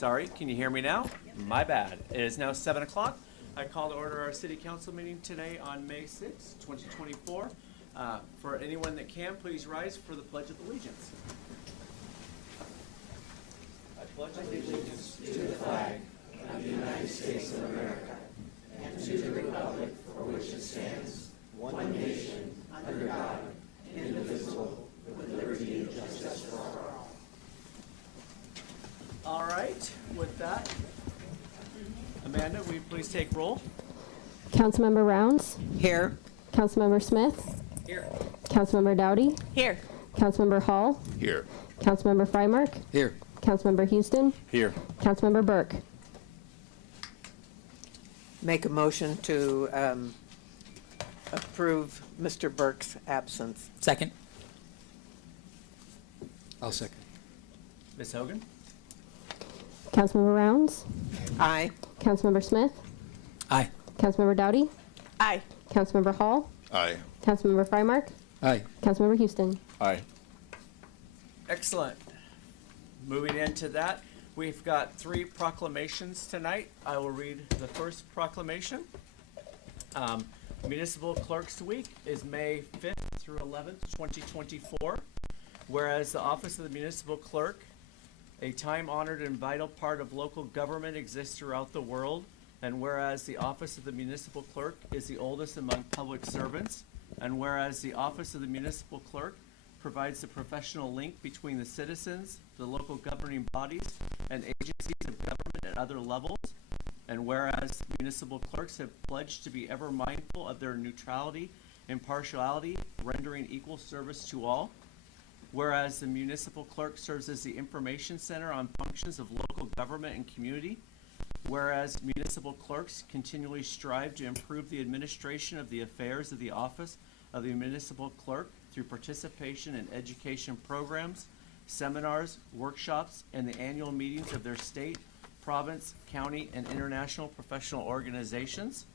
Sorry, can you hear me now? My bad. It is now 7 o'clock. I call to order our city council meeting today on May 6, 2024. For anyone that can, please rise for the Pledge of Allegiance. I pledge allegiance to the flag of the United States of America and to the republic for which it stands, one nation, under God, indivisible, with liberty and justice for all. All right, with that, Amanda, will you please take roll? Councilmember Rounds. Here. Councilmember Smith. Here. Councilmember Dowdy. Here. Councilmember Hall. Here. Councilmember Freimark. Here. Councilmember Houston. Here. Councilmember Burke. Make a motion to approve Mr. Burke's absence. Second. I'll second. Ms. Hogan? Councilmember Rounds. Aye. Councilmember Smith. Aye. Councilmember Dowdy. Aye. Councilmember Hall. Aye. Councilmember Freimark. Aye. Councilmember Houston. Aye. Excellent. Moving into that, we've got 3 proclamations tonight. I will read the first proclamation. Municipal Clerks Week is May 5th through 11th, 2024. Whereas the Office of the Municipal Clerk, a time-honored and vital part of local government, exists throughout the world. And whereas the Office of the Municipal Clerk is the oldest among public servants. And whereas the Office of the Municipal Clerk provides the professional link between the citizens, the local governing bodies, and agencies of government at other levels. And whereas municipal clerks have pledged to be ever mindful of their neutrality, impartiality, rendering equal service to all. Whereas the municipal clerk serves as the information center on functions of local government and community. Whereas municipal clerks continually strive to improve the administration of the affairs of the office of the municipal clerk through participation in education programs, seminars, workshops, and the annual meetings of their state, province, county, and international professional organizations.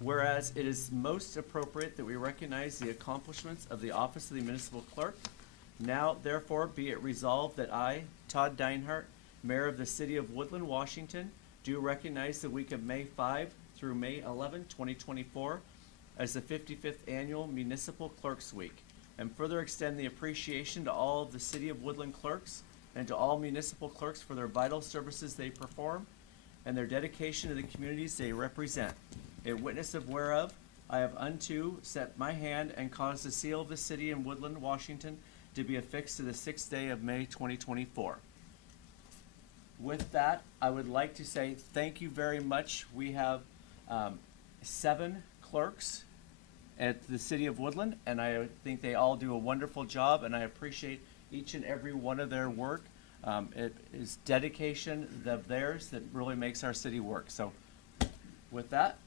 Whereas it is most appropriate that we recognize the accomplishments of the Office of the Municipal Clerk. Now, therefore, be it resolved that I, Todd Deinhardt, Mayor of the City of Woodland, Washington, do recognize the week of May 5 through May 11, 2024 as the 55th Annual Municipal Clerks Week, and further extend the appreciation to all of the City of Woodland clerks and to all municipal clerks for their vital services they perform and their dedication to the communities they represent. A witness of whereof I have unto set my hand and caused the seal of the city in Woodland, Washington to be affixed to the 6th day of May 2024. With that, I would like to say thank you very much. We have 7 clerks at the City of Woodland, and I think they all do a wonderful job, and I appreciate each and every one of their work. It is dedication of theirs that really makes our city work. So with that,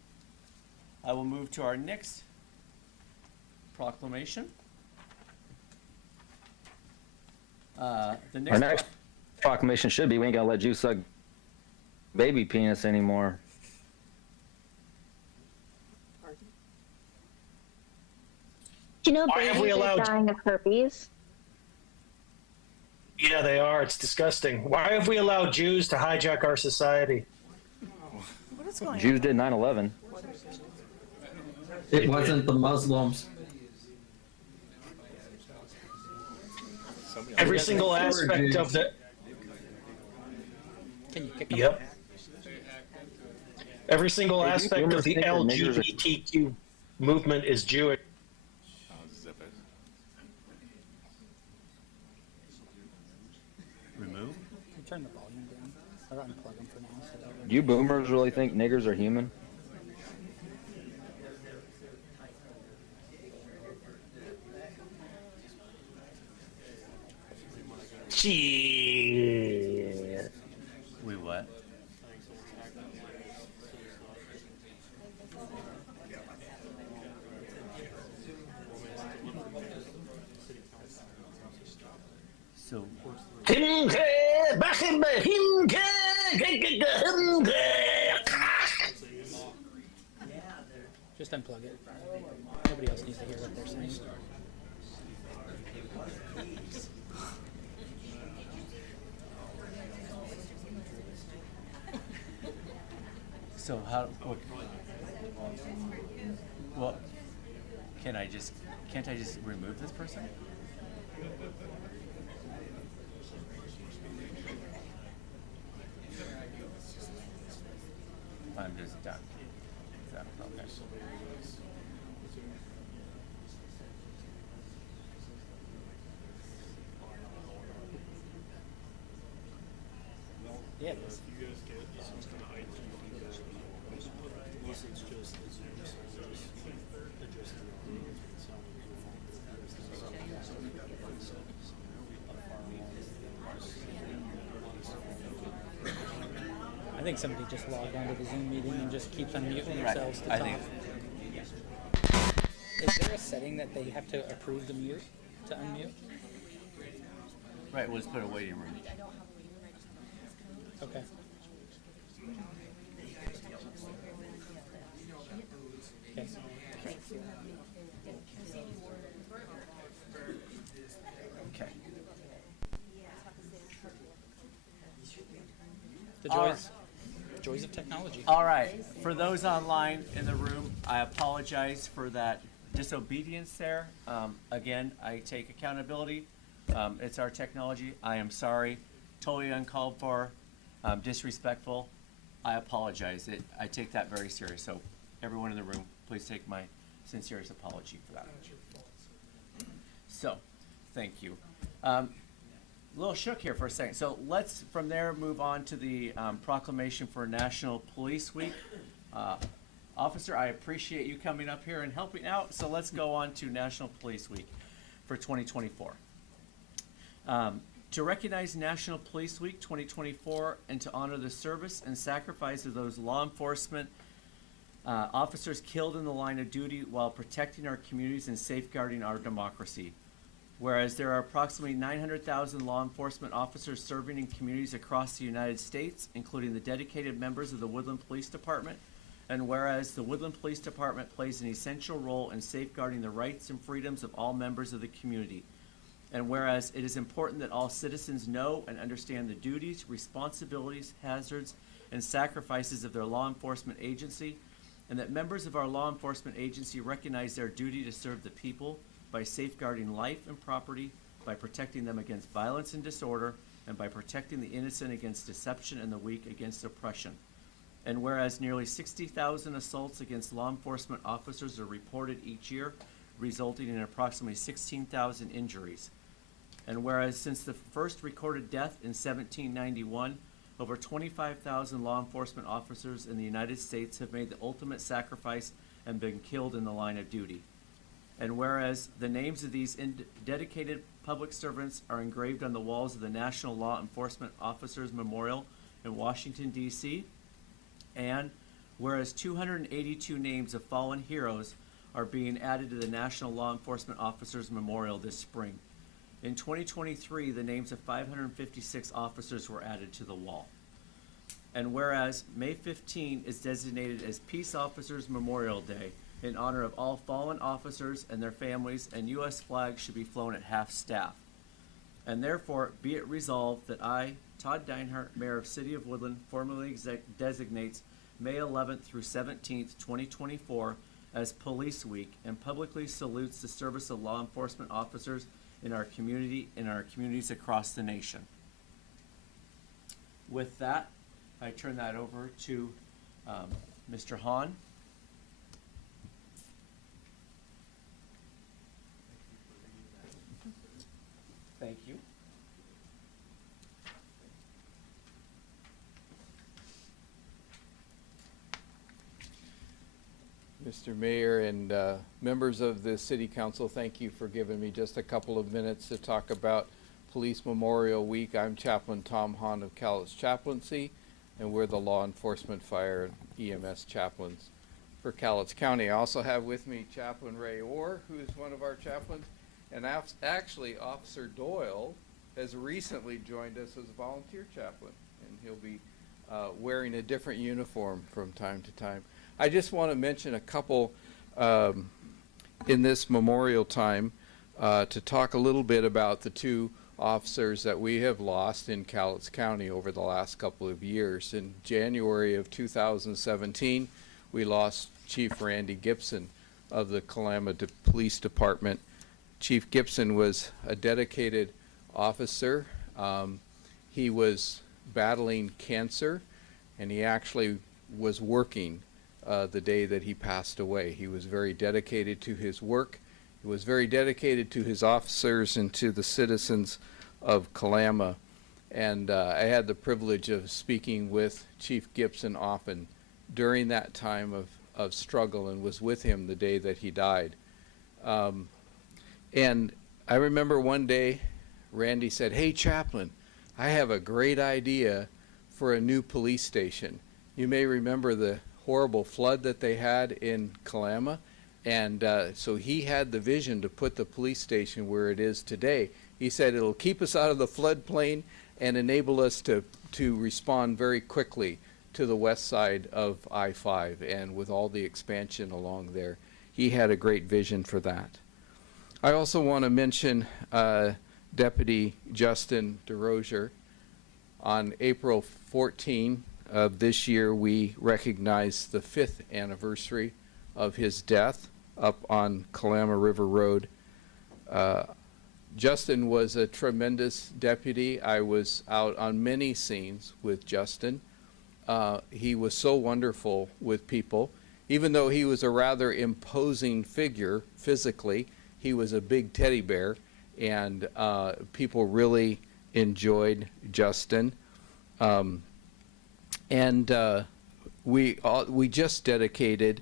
I will move to our next proclamation. Our next proclamation should be, we ain't gotta let you suck baby penis anymore. Do you know Why have we babies are allowed- dying of herpes? Yeah, they are. It's disgusting. Why have we allowed Jews to hijack our society? What is going Jews on? did 9/11. It wasn't the Muslims. Every single aspect of the... Can you kick them? Yep. Every single Hey, aspect of the think that niggers are- LGBTQ movement is Jewish. Remove. Turn the volume down. Or unplug them for now. So that Do you boomers really think niggers are human? Shit. We what? So just unplug it. Nobody else needs to hear what they're saying. So how, well, can't I just remove this person? I'm just done. Is that okay? Yeah, it is. I think somebody just logged onto the Zoom meeting and just keeps unmuting Right. themselves to I talk. think- Is there a setting that they have to approve the mute to unmute? Right, we'll just put a waiting room. Okay. Okay. Okay. The All joys of technology. All right, for those online in the room, I apologize for that disobedience there. Again, I take accountability. It's our technology. I am sorry. Totally uncalled for, disrespectful. I apologize. I take that very serious. So everyone in the room, please take my sincerest apology for that. So, thank you. A little shook here for a second. So let's, from there, move on to the proclamation for National Police Week. Officer, I appreciate you coming up here and helping out. So let's go on to National Police Week for 2024. To recognize National Police Week 2024 and to honor the service and sacrifice of those law enforcement officers killed in the line of duty while protecting our communities and safeguarding our democracy. Whereas there are approximately 900,000 law enforcement officers serving in communities across the United States, including the dedicated members of the Woodland Police Department, and whereas the Woodland Police Department plays an essential role in safeguarding the rights and freedoms of all members of the community, and whereas it is important that all citizens know and understand the duties, responsibilities, hazards, and sacrifices of their law enforcement agency, and that members of our law enforcement agency recognize their duty to serve the people by safeguarding life and property, by protecting them against violence and disorder, and by protecting the innocent against deception and the weak against oppression. And whereas nearly 60,000 assaults against law enforcement officers are reported each year, resulting in approximately 16,000 injuries. And whereas since the first recorded death in 1791, over 25,000 law enforcement officers in the United States have made the ultimate sacrifice and been killed in the line of duty. And whereas the names of these dedicated public servants are engraved on the walls of the National Law Enforcement Officers Memorial in Washington, D.C., and whereas 282 names of fallen heroes are being added to the National Law Enforcement Officers Memorial this spring. In 2023, the names of 556 officers were added to the wall. And whereas May 15 is designated as Peace Officers Memorial Day in honor of all fallen officers and their families, and U.S. flags should be flown at half staff. And therefore, be it resolved that I, Todd Deinhardt, Mayor of City of Woodland, formally designates May 11th through 17th, 2024 as Police Week and publicly salutes the service of law enforcement officers in our community, in our communities across the nation. With that, I turn that over to Mr. Hahn. Thank you. Mr. Mayor and members of the City Council, thank you for giving me just a couple of minutes to talk about Police Memorial Week. I'm Chaplain Tom Hahn of Cowlitz Chaplaincy, and we're the law enforcement, fire, and EMS chaplains for Cowlitz County. I also have with me Chaplain Ray Orr, who is one of our chaplains, and actually Officer Doyle has recently joined us as a volunteer chaplain, and he'll be wearing a different uniform from time to time. I just want to mention a couple in this memorial time to talk a little bit about the two officers that we have lost in Cowlitz County over the last couple of years. In January of 2017, we lost Chief Randy Gibson of the Kalama Police Department. Chief Gibson was a dedicated officer. He was battling cancer, and he actually was working the day that he passed away. He was very dedicated to his work. He was very dedicated to his officers and to the citizens of Kalama. And I had the privilege of speaking with Chief Gibson often during that time of struggle, and was with him the day that he died. And I remember one day Randy said, "Hey, Chaplain, I have a great idea for a new police station." You may remember the horrible flood that they had in Kalama, and so he had the vision to put the police station where it is today. He said it'll keep us out of the floodplain and enable us to respond very quickly to the west side of I-5, and with all the expansion along there. He had a great vision for that. I also want to mention Deputy Justin DeRozier. On April 14 of this year, we recognized the 5th anniversary of his death up on Kalama River Road. Justin was a tremendous deputy. I was out on many scenes with Justin. He was so wonderful with people. Even though he was a rather imposing figure physically, he was a big teddy bear, and people really enjoyed Justin. We just dedicated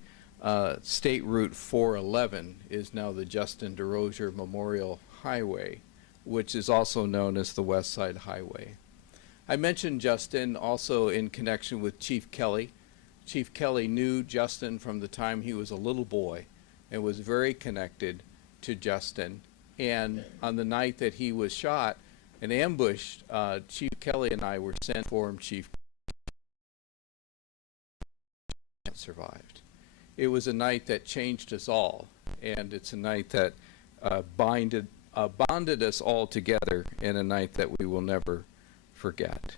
State Route 411 is now the Justin DeRozier Memorial Highway, which is also known as the West Side Highway. I mentioned Justin also in connection with Chief Kelly. Chief Kelly knew Justin from the time he was a little boy and was very connected to Justin. And on the night that he was shot and ambushed, Chief Kelly and I were sent for him. Chief survived. It was a night that changed us all, and it's a night that bonded us all together, in a night that we will never forget.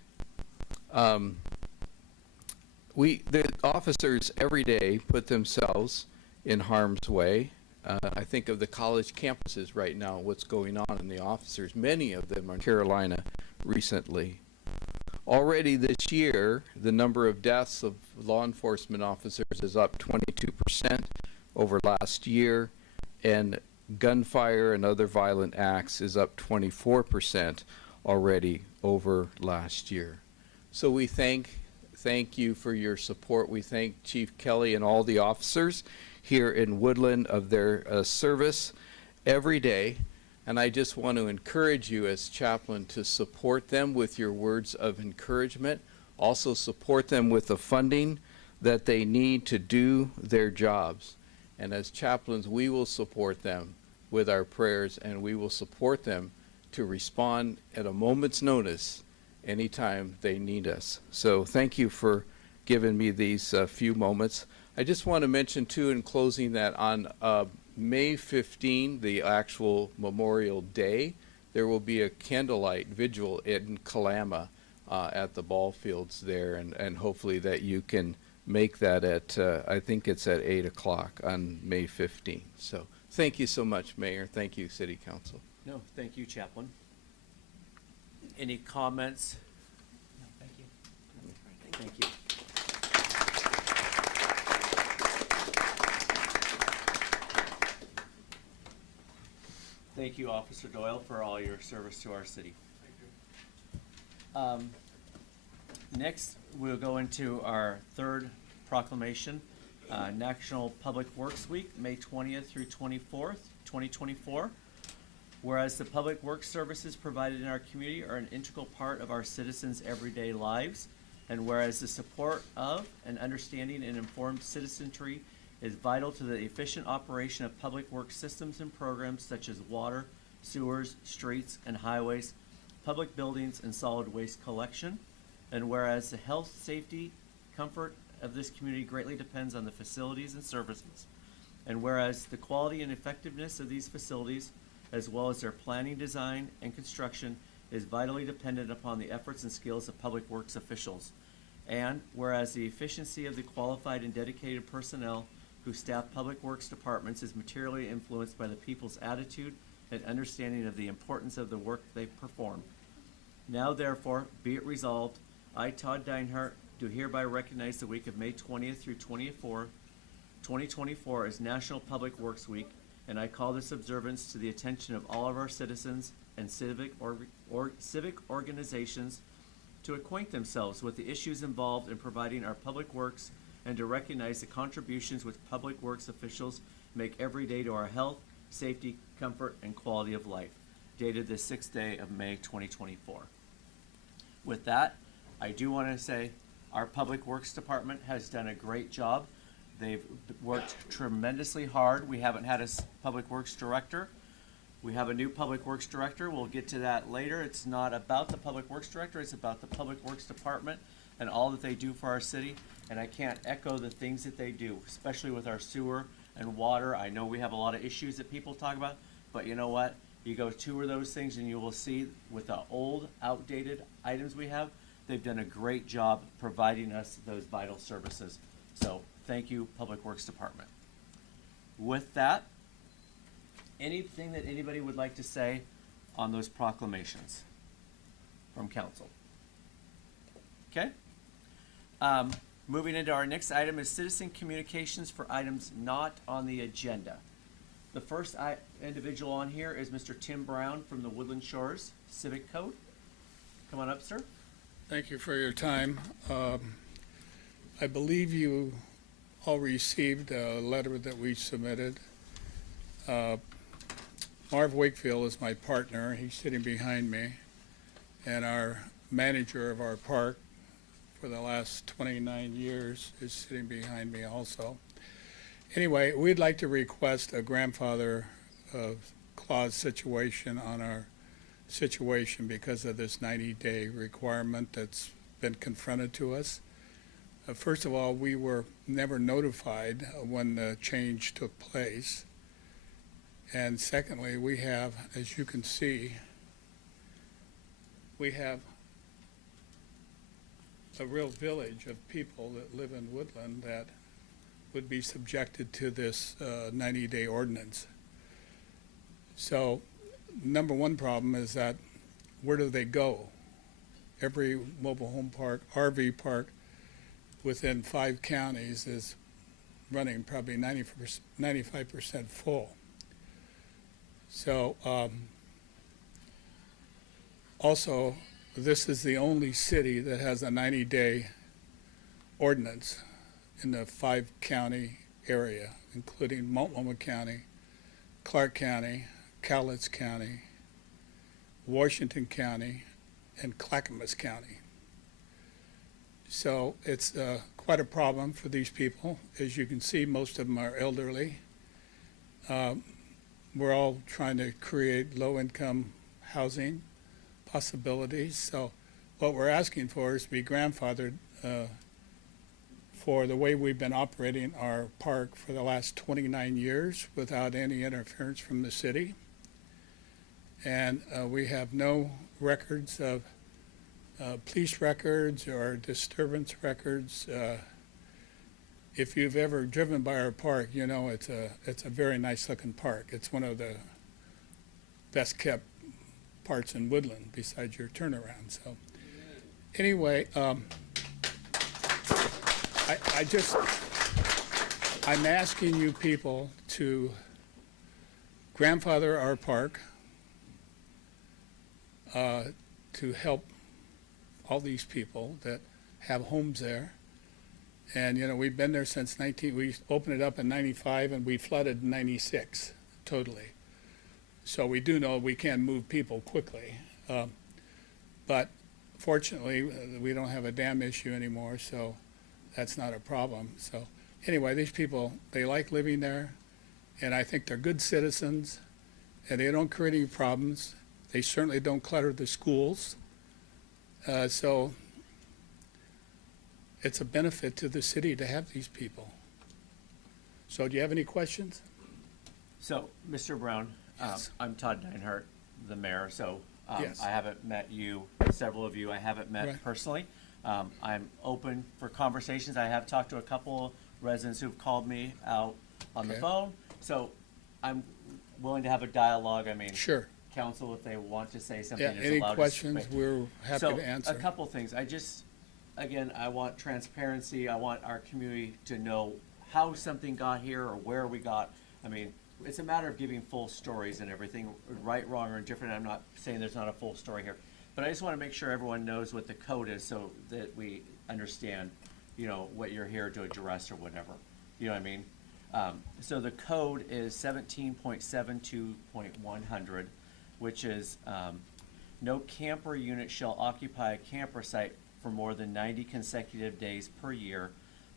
The officers every day put themselves in harm's way. I think of the college campuses right now, what's going on in the officers. Many of them are in Carolina recently. Already this year, the number of deaths of law enforcement officers is up 22% over last year, and gunfire and other violent acts is up 24% already over last year. So we thank you for your support. We thank Chief Kelly and all the officers here in Woodland of their service every day. And I just want to encourage you as chaplain to support them with your words of encouragement. Also support them with the funding that they need to do their jobs. And as chaplains, we will support them with our prayers, and we will support them to respond at a moment's notice anytime they need us. So thank you for giving me these few moments. I just want to mention too in closing that on May 15, the actual Memorial Day, there will be a candlelight vigil in Kalama at the ball fields there, and hopefully that you can make that at, I think it's at 8 o'clock on May 15. So thank you so much, Mayor. Thank you, City Council. No, thank you, Chaplain. Any comments? No, thank you. Thank you. Thank you, Officer Doyle, for all your service to our city. Next, we'll go into our third proclamation, National Public Works Week, May 20th through 24th, 2024. Whereas the public works services provided in our community are an integral part of our citizens' everyday lives, and whereas the support of and understanding and informed citizenry is vital to the efficient operation of public works systems and programs such as water, sewers, streets, and highways, public buildings, and solid waste collection. And whereas the health, safety, comfort of this community greatly depends on the facilities and services. And whereas the quality and effectiveness of these facilities as well as their planning, design, and construction, is vitally dependent upon the efforts and skills of public works officials. And whereas the efficiency of the qualified and dedicated personnel who staff public works departments is materially influenced by the people's attitude and understanding of the importance of the work they perform. Now therefore, be it resolved, I, Todd Deinhardt, do hereby recognize the week of May 20th through 2024 as National Public Works Week, and I call this observance to the attention of all of our citizens and civic organizations to acquaint themselves with the issues involved in providing our public works and to recognize the contributions which public works officials make every day to our health, safety, comfort, and quality of life. Dated the 6th day of May 2024. With that, I do want to say our Public Works Department has done a great job. They've worked tremendously hard. We haven't had a Public Works Director. We have a new Public Works Director. We'll get to that later. It's not about the Public Works Director. It's about the Public Works Department and all that they do for our city. And I can't echo the things that they do, especially with our sewer and water. I know we have a lot of issues that people talk about, but you know what? You go tour those things and you will see with the old, outdated items we have, they've done a great job providing us those vital services. So thank you, Public Works Department. With that, anything that anybody would like to say on those proclamations from council? Okay. Moving into our next item is citizen communications for items not on the agenda. The first individual on here is Mr. Tim Brown from the Woodland Shores Civic Code. Come on up, sir. Thank you for your time. I believe you all received a letter that we submitted. Marv Wakefield is my partner. He's sitting behind me. And our manager of our park for the last 29 years is sitting behind me also. Anyway, we'd like to request a grandfather clause situation on our situation because of this 90-day requirement that's been confronted to us. First of all, we were never notified when the change took place. And secondly, we have, as you can see, we have a real village of people that live in Woodland that would be subjected to this 90-day ordinance. So, number one problem is that where do they go? Every mobile home park, RV park within 5 counties is running probably 95% full. So, also, this is the only city that has a 90-day ordinance in the 5-county area, including Multnomah County, Clark County, Cowlitz County, Washington County, and Clackamas County. So it's quite a problem for these people. As you can see, most of them are elderly. We're all trying to create low-income housing possibilities. So what we're asking for is to be grandfathered for the way we've been operating our park for the last 29 years without any interference from the city. And we have no records of police records or disturbance records. If you've ever driven by our park, you know it's a very nice looking park. It's one of the best kept parts in Woodland besides your turnaround. So anyway, I'm asking you people to grandfather our park to help all these people that have homes there. And, you know, we've been there since we opened it up in 95 and we flooded in 96 totally. So we do know we can move people quickly. But fortunately, we don't have a dam issue anymore, so that's not a problem. So anyway, these people, they like living there, and I think they're good citizens, and they don't create any problems. They certainly don't clutter the schools. So it's a benefit to the city to have these people. So do you have any questions? So, Mr. Brown, Yes. I'm Todd Neinhardt, the mayor, so Yes. I haven't met you, several of you I haven't met Right. personally. I'm open for conversations. I have talked to a couple residents who've called me out on the Okay. phone, so I'm willing to have a dialogue. I mean, Sure. council, if they want to say something, Yeah, is any allowed to questions, speak. we're happy So, to answer. a couple things. Again, I want transparency. I want our community to know how something got here or where we got. I mean, it's a matter of giving full stories and everything, right, wrong, or indifferent. I'm not saying there's not a full story here. But I just want to make sure everyone knows what the code is so that we understand, what you're here to address or whatever. You know what I mean? So the code is 17.72.100, which is, no camper unit shall occupy a camper site for more than 90 consecutive days per year.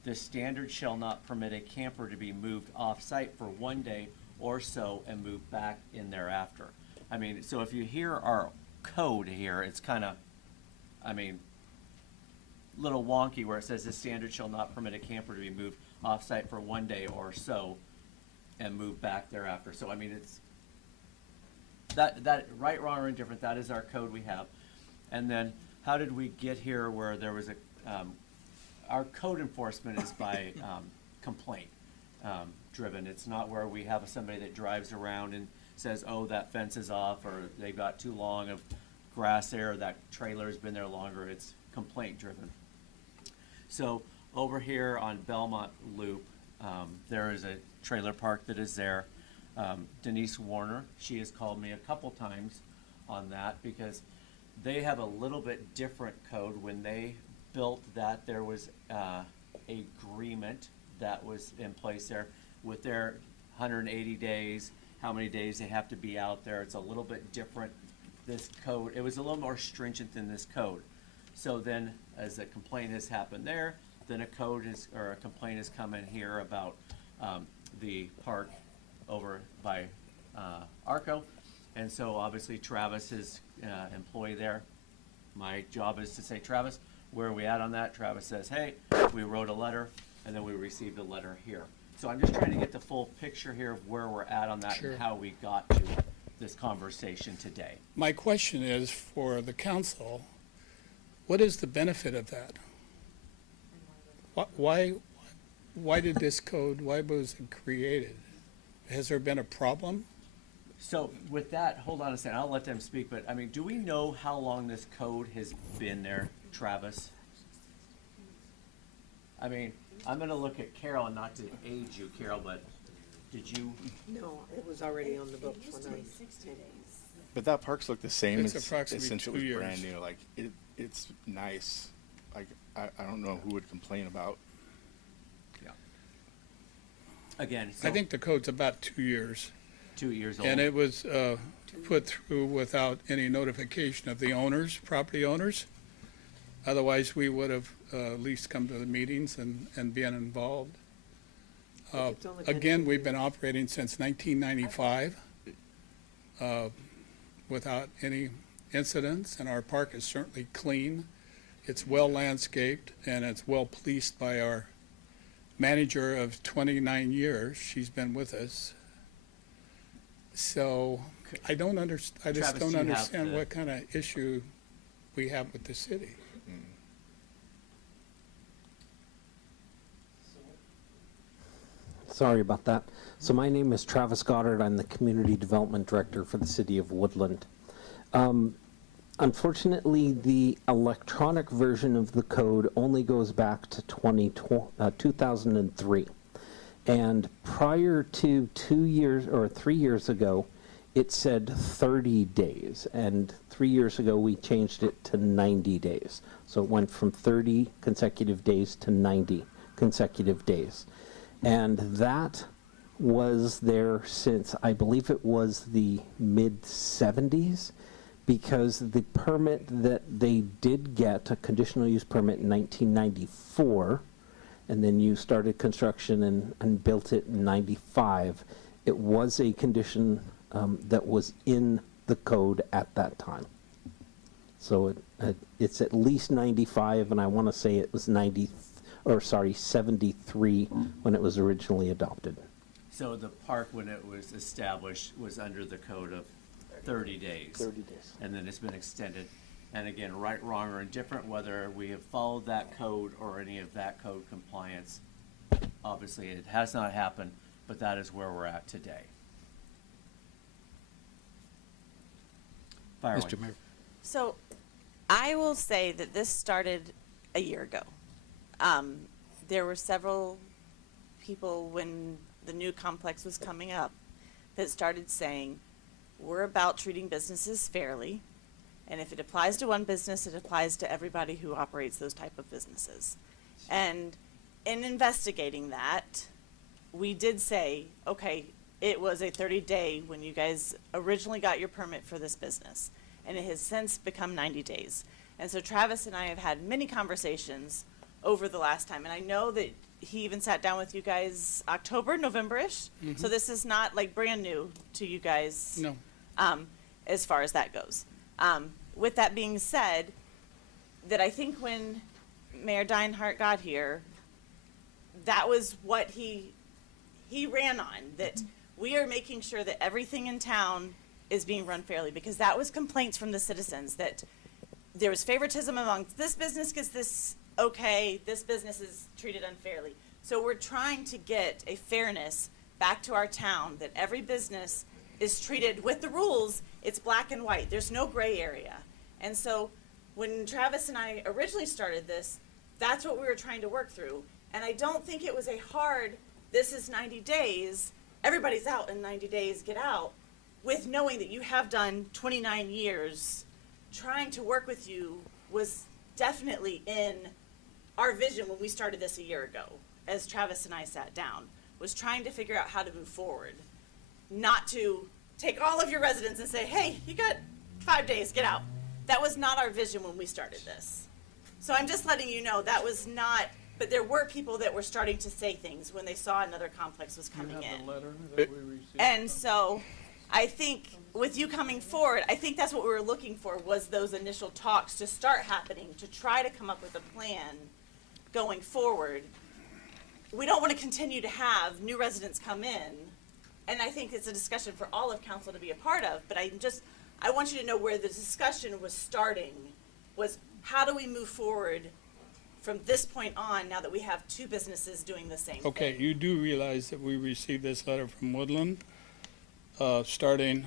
This standard shall not permit a camper to be moved off-site for 1 day or so and moved back in thereafter. I mean, so if you hear our code here, it's kind of, little wonky where it says the standard shall not permit a camper to be moved off-site for 1 day or so and move back thereafter. So, it's, that right, wrong, or indifferent, that is our code we have. And then, how did we get here where there was our code enforcement is by complaint driven. It's not where we have somebody that drives around and says, oh, that fence is off, or they've got too long of grass there, or that trailer's been there longer. It's complaint driven. So over here on Belmont Loop, there is a trailer park that is there. Denise Warner, she has called me a couple times on that because they have a little bit different code. When they built that, there was agreement that was in place there with their 180 days, how many days they have to be out there. It's a little bit different. This code, it was a little more stringent than this code. So then, as a complaint has happened there, then a complaint has come in here about the park over by Arco. And so obviously Travis is employee there. My job is to say, Travis, where are we at on that? Travis says, hey, we wrote a letter, and then we received a letter here. So I'm just trying to get the full picture here of where we're at on that Sure. and how we got to this conversation today. My question is for the council, what is the benefit of that? Why did this code, why was it created? Has there been a problem? So with that, hold on a second, I'll let them speak, but do we know how long this code has been there, Travis? I'm gonna look at Carol, and not to age you, Carol, but did you? No, it was already on the books when I. But that park's look the same It's as approximately since it 2 was years. brand new. Like it's nice. Like I don't know who would complain about. Yeah. Again, I think the code's about 2 years. 2 years old. And it was put through without any notification of the owners, property owners. Otherwise, we would have at least come to the meetings and been involved. It's only been Again, 2 we've been operating since 1995 without any incidents, and our park is certainly clean. It's well landscaped, and it's well policed by our manager of 29 years. She's been with us. So I just Travis, don't you have understand the- what kind of issue we have with the city. Sorry about that. So my name is Travis Goddard. I'm the Community Development Director for the City of Woodland. Unfortunately, the electronic version of the code only goes back to 2003. And prior to 2 years or 3 years ago, it said 30 days. And 3 years ago, we changed it to 90 days. So it went from 30 consecutive days to 90 consecutive days. And that was there since, I believe it was the mid-70s, because the permit that they did get, a conditional use permit in 1994, and then you started construction and built it in 95, it was a condition that was in the code at that time. So it's at least 95, and I want to say it was 73 when it was originally adopted. So the park, when it was established, was under the code of 30 days. 30 days. And then it's been extended. And again, right, wrong, or indifferent, whether we have followed that code or any of that code compliance, obviously it has not happened, but that is where we're at today. Fire away. Mr. Mayor. So I will say that this started a year ago. There were several people when the new complex was coming up that started saying, we're about treating businesses fairly. And if it applies to one business, it applies to everybody who operates those type of businesses. And in investigating that, we did say, okay, it was a 30-day when you guys originally got your permit for this business, and it has since become 90 days. And so Travis and I have had many conversations over the last time, and I know that he even sat down with you guys October, November-ish. So this is not like brand new to you guys. No. As far as that goes. With that being said, that I think when Mayor Deinhardt got here, that was what he ran on, that we are making sure that everything in town is being run fairly, because that was complaints from the citizens that there was favoritism amongst this business gets this okay, this business is treated unfairly. So we're trying to get a fairness back to our town, that every business is treated with the rules. It's black and white. There's no gray area. And so when Travis and I originally started this, that's what we were trying to work through. And I don't think it was a hard, this is 90 days, everybody's out in 90 days, get out, with knowing that you have done 29 years. Trying to work with you was definitely in our vision when we started this a year ago, as Travis and I sat down, was trying to figure out how to move forward. Not to take all of your residents and say, hey, you got 5 days, get out. That was not our vision when we started this. So I'm just letting you know that was not, but there were people that were starting to say things when they saw another complex was coming in. And so I think with you coming forward, I think that's what we were looking for, was those initial talks to start happening, to try to come up with a plan going forward. We don't want to continue to have new residents come in, and I think it's a discussion for all of council to be a part of, but I want you to know where the discussion was starting, was how do we move forward from this point on, now that we have two businesses doing the same thing? Okay, you do realize that we received this letter from Woodland, starting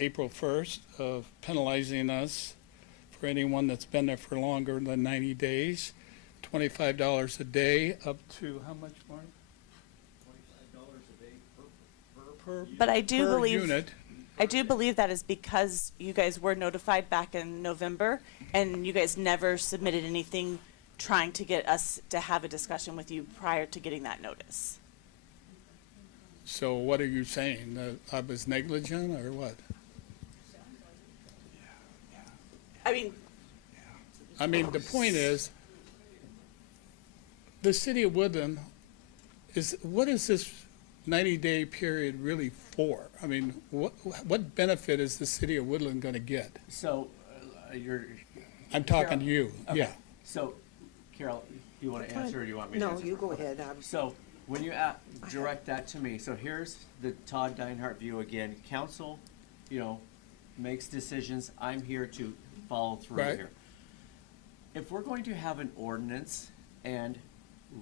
April 1st, of penalizing us for anyone that's been there for longer than 90 days, $25 a day, up to how much more? Per But I do per believe, unit. I do believe that is because you guys were notified back in November, and you guys never submitted anything trying to get us to have a discussion with you prior to getting that notice. So what are you saying? That I was negligent or what? I mean, The point is, the city of Woodland what is this 90-day period really for? I mean, what benefit is the city of Woodland gonna get? So, I'm talking to you, Okay. yeah. So, Carol, do you want to answer or do you want me to No, answer? you go ahead. So, when you direct that to me, so here's the Todd Deinhardt view again. Council, makes decisions. I'm here to follow through Right. here. If we're going to have an ordinance and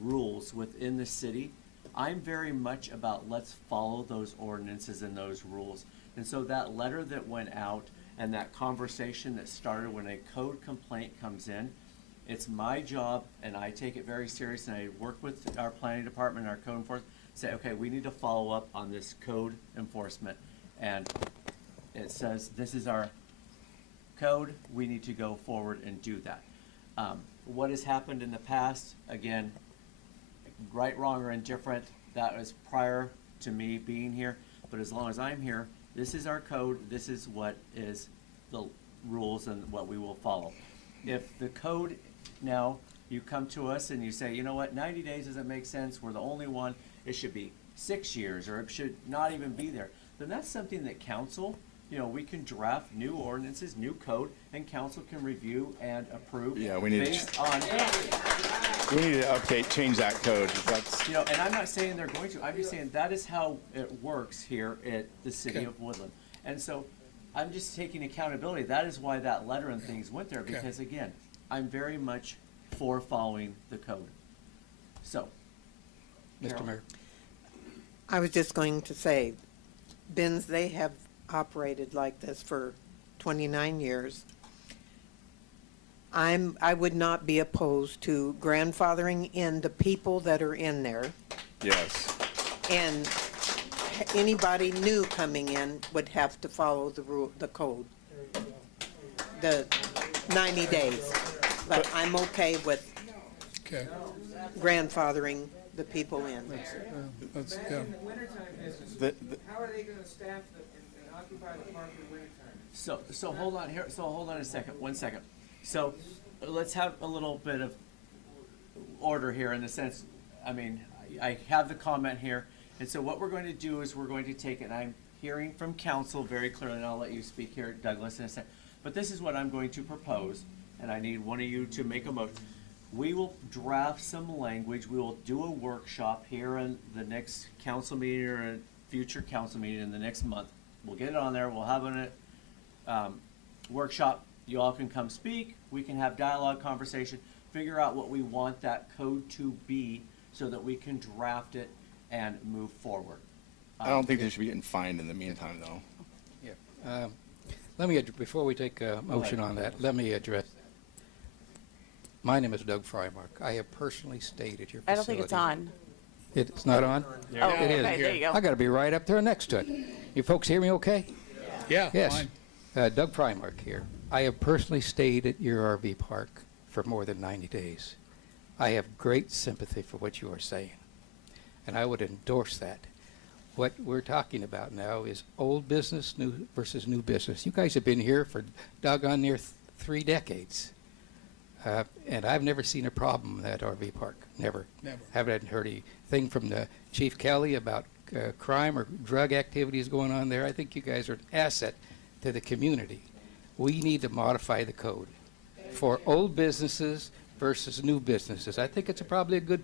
rules within the city, I'm very much about let's follow those ordinances and those rules. And so that letter that went out and that conversation that started when a code complaint comes in, it's my job, and I take it very serious, and I work with our planning department, our code enforcement, say, okay, we need to follow up on this code enforcement. And it says, this is our code, we need to go forward and do that. What has happened in the past, again, right, wrong, or indifferent, that was prior to me being here, but as long as I'm here, this is our code, this is what is the rules and what we will follow. If the code, now, you come to us and you say, you know what, 90 days doesn't make sense, we're the only one, it should be 6 years, or it should not even be there, then that's something that council you know, we can draft new ordinances, new code, and council can review and approve. Yeah, we need to based on, We need to change that code. That's, you know, and I'm not saying they're going to, I'm just saying that is how it works here at the city Okay. of Woodland. And so I'm just taking accountability. That is why that letter and things went there, Okay. because again, I'm very much for following the code. So. Carol. Mr. Mayor. I was just going to say, Ben's, they have operated like this for 29 years. I would not be opposed to grandfathering in the people that are in there, yes. and anybody new coming in would have to follow the code. The 90 days. But I'm okay with Okay. grandfathering the people in. That's, yeah. How are they gonna staff and occupy the park in wintertime? So hold on here, so hold on a second, 1 second. So let's have a little bit of order here in the sense, I mean, I have the comment here. And so what we're going to do is we're going to take it, and I'm hearing from council very clearly, and I'll let you speak here, Douglas, in a second. But this is what I'm going to propose, and I need one of you to make a motion. We will draft some language, we will do a workshop here in the next council meeting or a future council meeting in the next month. We'll get it on there, we'll have a workshop, you all can come speak, we can have dialogue, conversation, figure out what we want that code to be so that we can draft it and move forward. I don't think they should be getting fined in the meantime, though. Yeah. Let me, before we take a motion on that, let me address. My name is Doug Frymark. I have personally stayed at your facility. I don't think it's on. It's not on? Oh, It is. okay, there you go. I gotta be right up there next to it. You folks hear me okay? Yeah, Yes. fine. Doug Frymark here. I have personally stayed at your RV park for more than 90 days. I have great sympathy for what you are saying, and I would endorse that. What we're talking about now is old business versus new business. You guys have been here for doggone near 3 decades. And I've never seen a problem in that RV park. Never. Never. Haven't heard anything from the Chief Kelly about crime or drug activities going on there. I think you guys are an asset to the community. We need to modify the code for old businesses versus new businesses. I think it's probably a good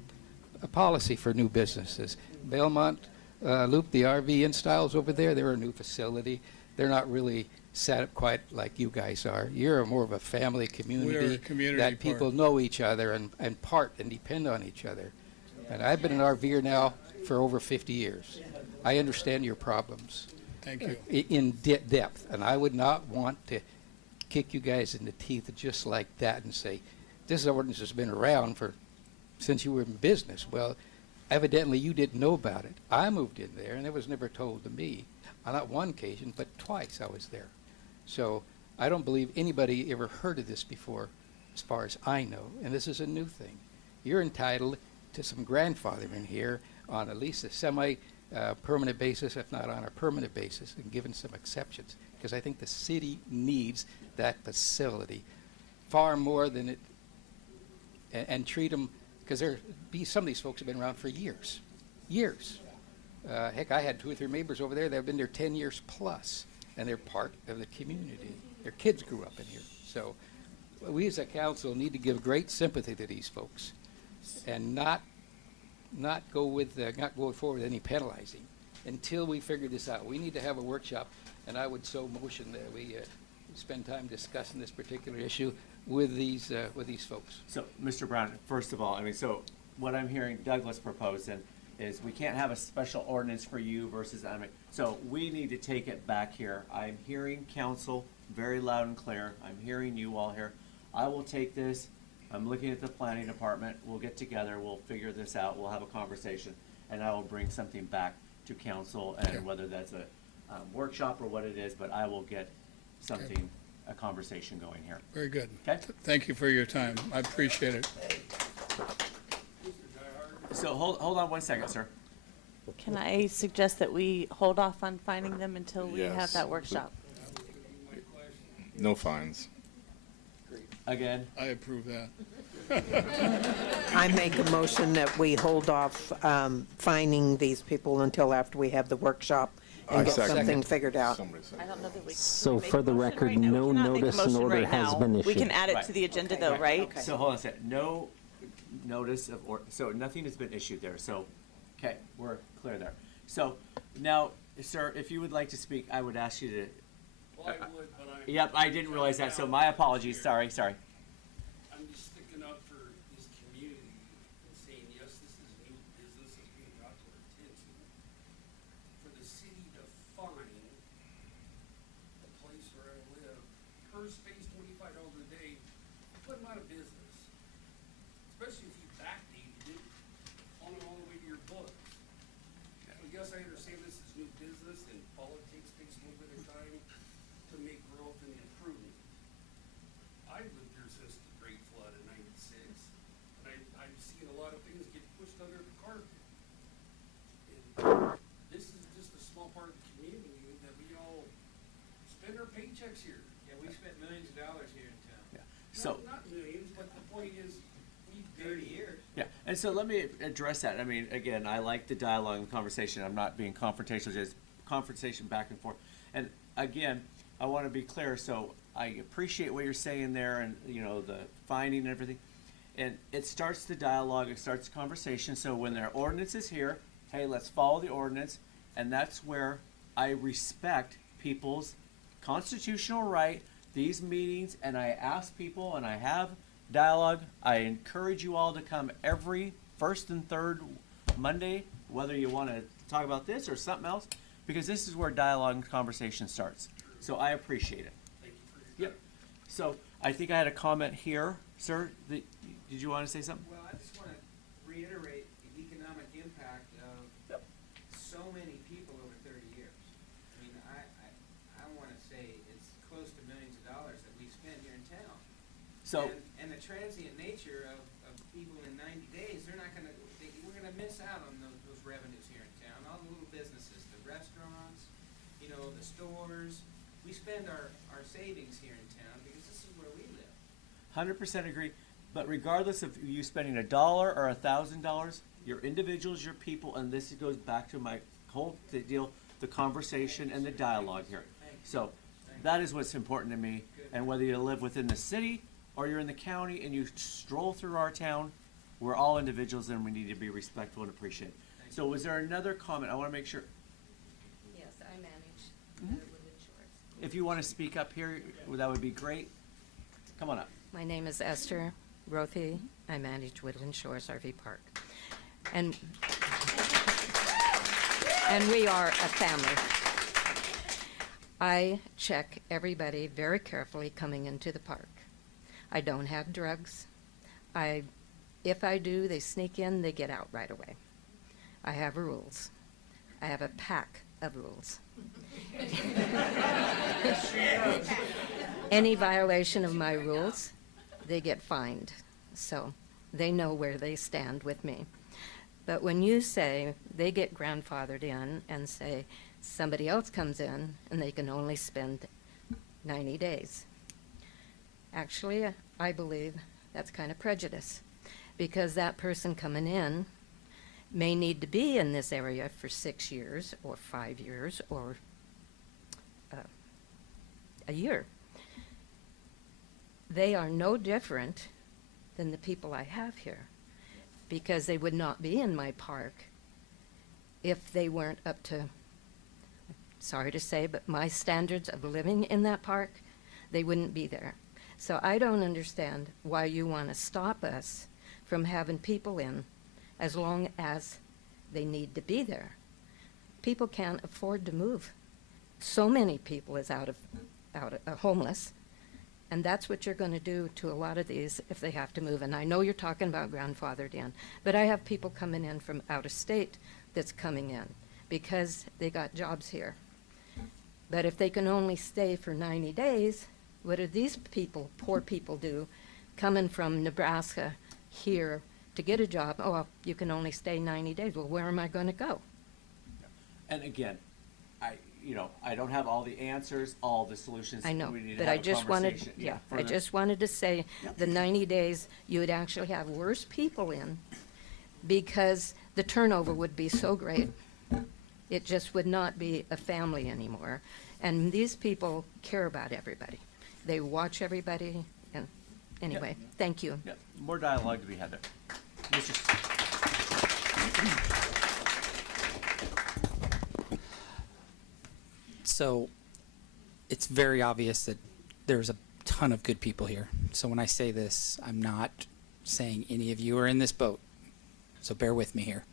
policy for new businesses. Belmont Loop, the RV installs over there, they're a new facility. They're not really set up quite like you guys are. You're more of a family community. We're a community that people park. know each other and part and depend on each other. And I've been an RVer now for over 50 years. I understand your problems. Thank you. In depth, and I would not want to kick you guys in the teeth just like that and say, this ordinance has been around since you were in business. Well, evidently you didn't know about it. I moved in there and it was never told to me. On not one occasion, but twice I was there. So I don't believe anybody ever heard of this before, as far as I know, and this is a new thing. You're entitled to some grandfathering here on at least a semi-permanent basis, if not on a permanent basis, and given some exceptions, because I think the city needs that facility far more than it, and treat them, because some of these folks have been around for years. Heck, I had 2 or 3 neighbors over there that have been there 10 years plus, and they're part of the community. Their kids grew up in here. So we as a council need to give great sympathy to these folks and not go forward with any penalizing until we figure this out. We need to have a workshop, and I would so motion that we spend time discussing this particular issue with these folks. So, Mr. Brown, first of all, I mean, so what I'm hearing Douglas proposing is we can't have a special ordinance for you versus, I mean, so we need to take it back here. I'm hearing council very loud and clear. I'm hearing you all here. I will take this. I'm looking at the planning department. We'll get together. We'll figure this out. We'll have a conversation, and I will bring something back to council, and whether that's a workshop or what it is, but I will get something, a conversation going here. Very good. Okay? Thank you for your time. I appreciate it. So hold on 1 second, sir. Can I suggest that we hold off on finding them until we have Yes. that workshop? No fines. Again, I approve that. I make a motion that we hold off finding these people until after we have the workshop and get second. something figured out. Somebody said. I don't know that we. So can we make for a the motion record, right now? We no cannot make a notice and motion order right has now. been We can issued. add it Right. to the agenda Okay. though, Right. right? Okay. So hold on a second, no notice of, or, so nothing has been issued there, so, okay, we're clear there. So, now, sir, if you would like to speak, I would ask you to, Well, I would, but I'm. yep, I didn't realize that, so my apologies, sorry. I'm just sticking up for this community and saying, yes, this is new business that's being brought to our attention. For the city to fine the place where I live, per space $25 a day, put them out of business. Especially if you backdated it on all the way to your books. So yes, I understand this is new business and politics takes a little bit of time to make growth and improvement. I lived here since the Great Flood in '96, and I've seen a lot of things get pushed under the carpet. And this is just a small part of the community that we all spend our paychecks here. Yeah, we spent millions of dollars here in town. So, Not millions, but the point is, we've 30 been years. yeah, and so let me address that. I mean, again, I like the dialogue and conversation. I'm not being confrontational, just conversation back and forth. And again, I want to be clear, so I appreciate what you're saying there and, you know, the finding and everything. And it starts the dialogue, it starts the conversation. So when their ordinance is here, hey, let's follow the ordinance. And that's where I respect people's constitutional right, these meetings, and I ask people, and I have dialogue. I encourage you all to come every first and third Monday, whether you want to talk about this or something else, because this is where dialogue and conversation starts. So I appreciate it. Thank you for your Yep. So I think I had a comment here, sir. Did you want to say something? Well, I just want to reiterate the economic impact of so many people over 30 years. I mean, I want to say it's close to millions of dollars that we spent here in town. So, And the transient nature of people in 90 days, they're not gonna, we're gonna miss out on those revenues here in town. All the little businesses, the restaurants, you know, the stores. We spend our savings here in town because this is where we live. 100% agree. But regardless of you spending $1 or $1,000, you're individuals, you're people, and this goes back to my whole deal, the conversation and the dialogue here. So that is what's important to me. And whether you live within the city or you're in the county and you stroll through our town, we're all individuals and we need to be respectful and appreciate. So was there another comment? I want to make sure. Yes, I manage Woodland Shores. If you want to speak up here, that would be great. Come on up. My name is Esther Rothy. I manage Woodland Shores RV Park. And we are a family. I check everybody very carefully coming into the park. I don't have drugs. If I do, they sneak in, they get out right away. I have rules. I have a pack of rules. Any violation of my rules, they get fined. So they know where they stand with me. But when you say they get grandfathered in and say somebody else comes in and they can only spend 90 days, actually, I believe that's kind of prejudice, because that person coming in may need to be in this area for 6 years or 5 years or a year. They are no different than the people I have here, because they would not be in my park if they weren't up to, sorry to say, but my standards of living in that park, they wouldn't be there. So I don't understand why you want to stop us from having people in as long as they need to be there. People can't afford to move. So many people is out of homeless, and that's what you're going to do to a lot of these if they have to move. And I know you're talking about grandfathered in, but I have people coming in from out of state that's coming in because they got jobs here. But if they can only stay for 90 days, what do these people, poor people, do coming from Nebraska here to get a job? Oh, well, you can only stay 90 days. Well, where am I going to go? And again, I don't have all the answers, all the solutions. I know, We need to but have I a just wanted, conversation. yeah, I further. just wanted to say, the 90 days, you would actually have worse people in because the turnover would be so great. It just would not be a family anymore. And these people care about everybody. They watch everybody, and anyway, thank you. Yeah, more dialogue to be had there. So it's very obvious that there's a ton of good people here. So when I say this, I'm not saying any of you are in this boat. So bear with me here.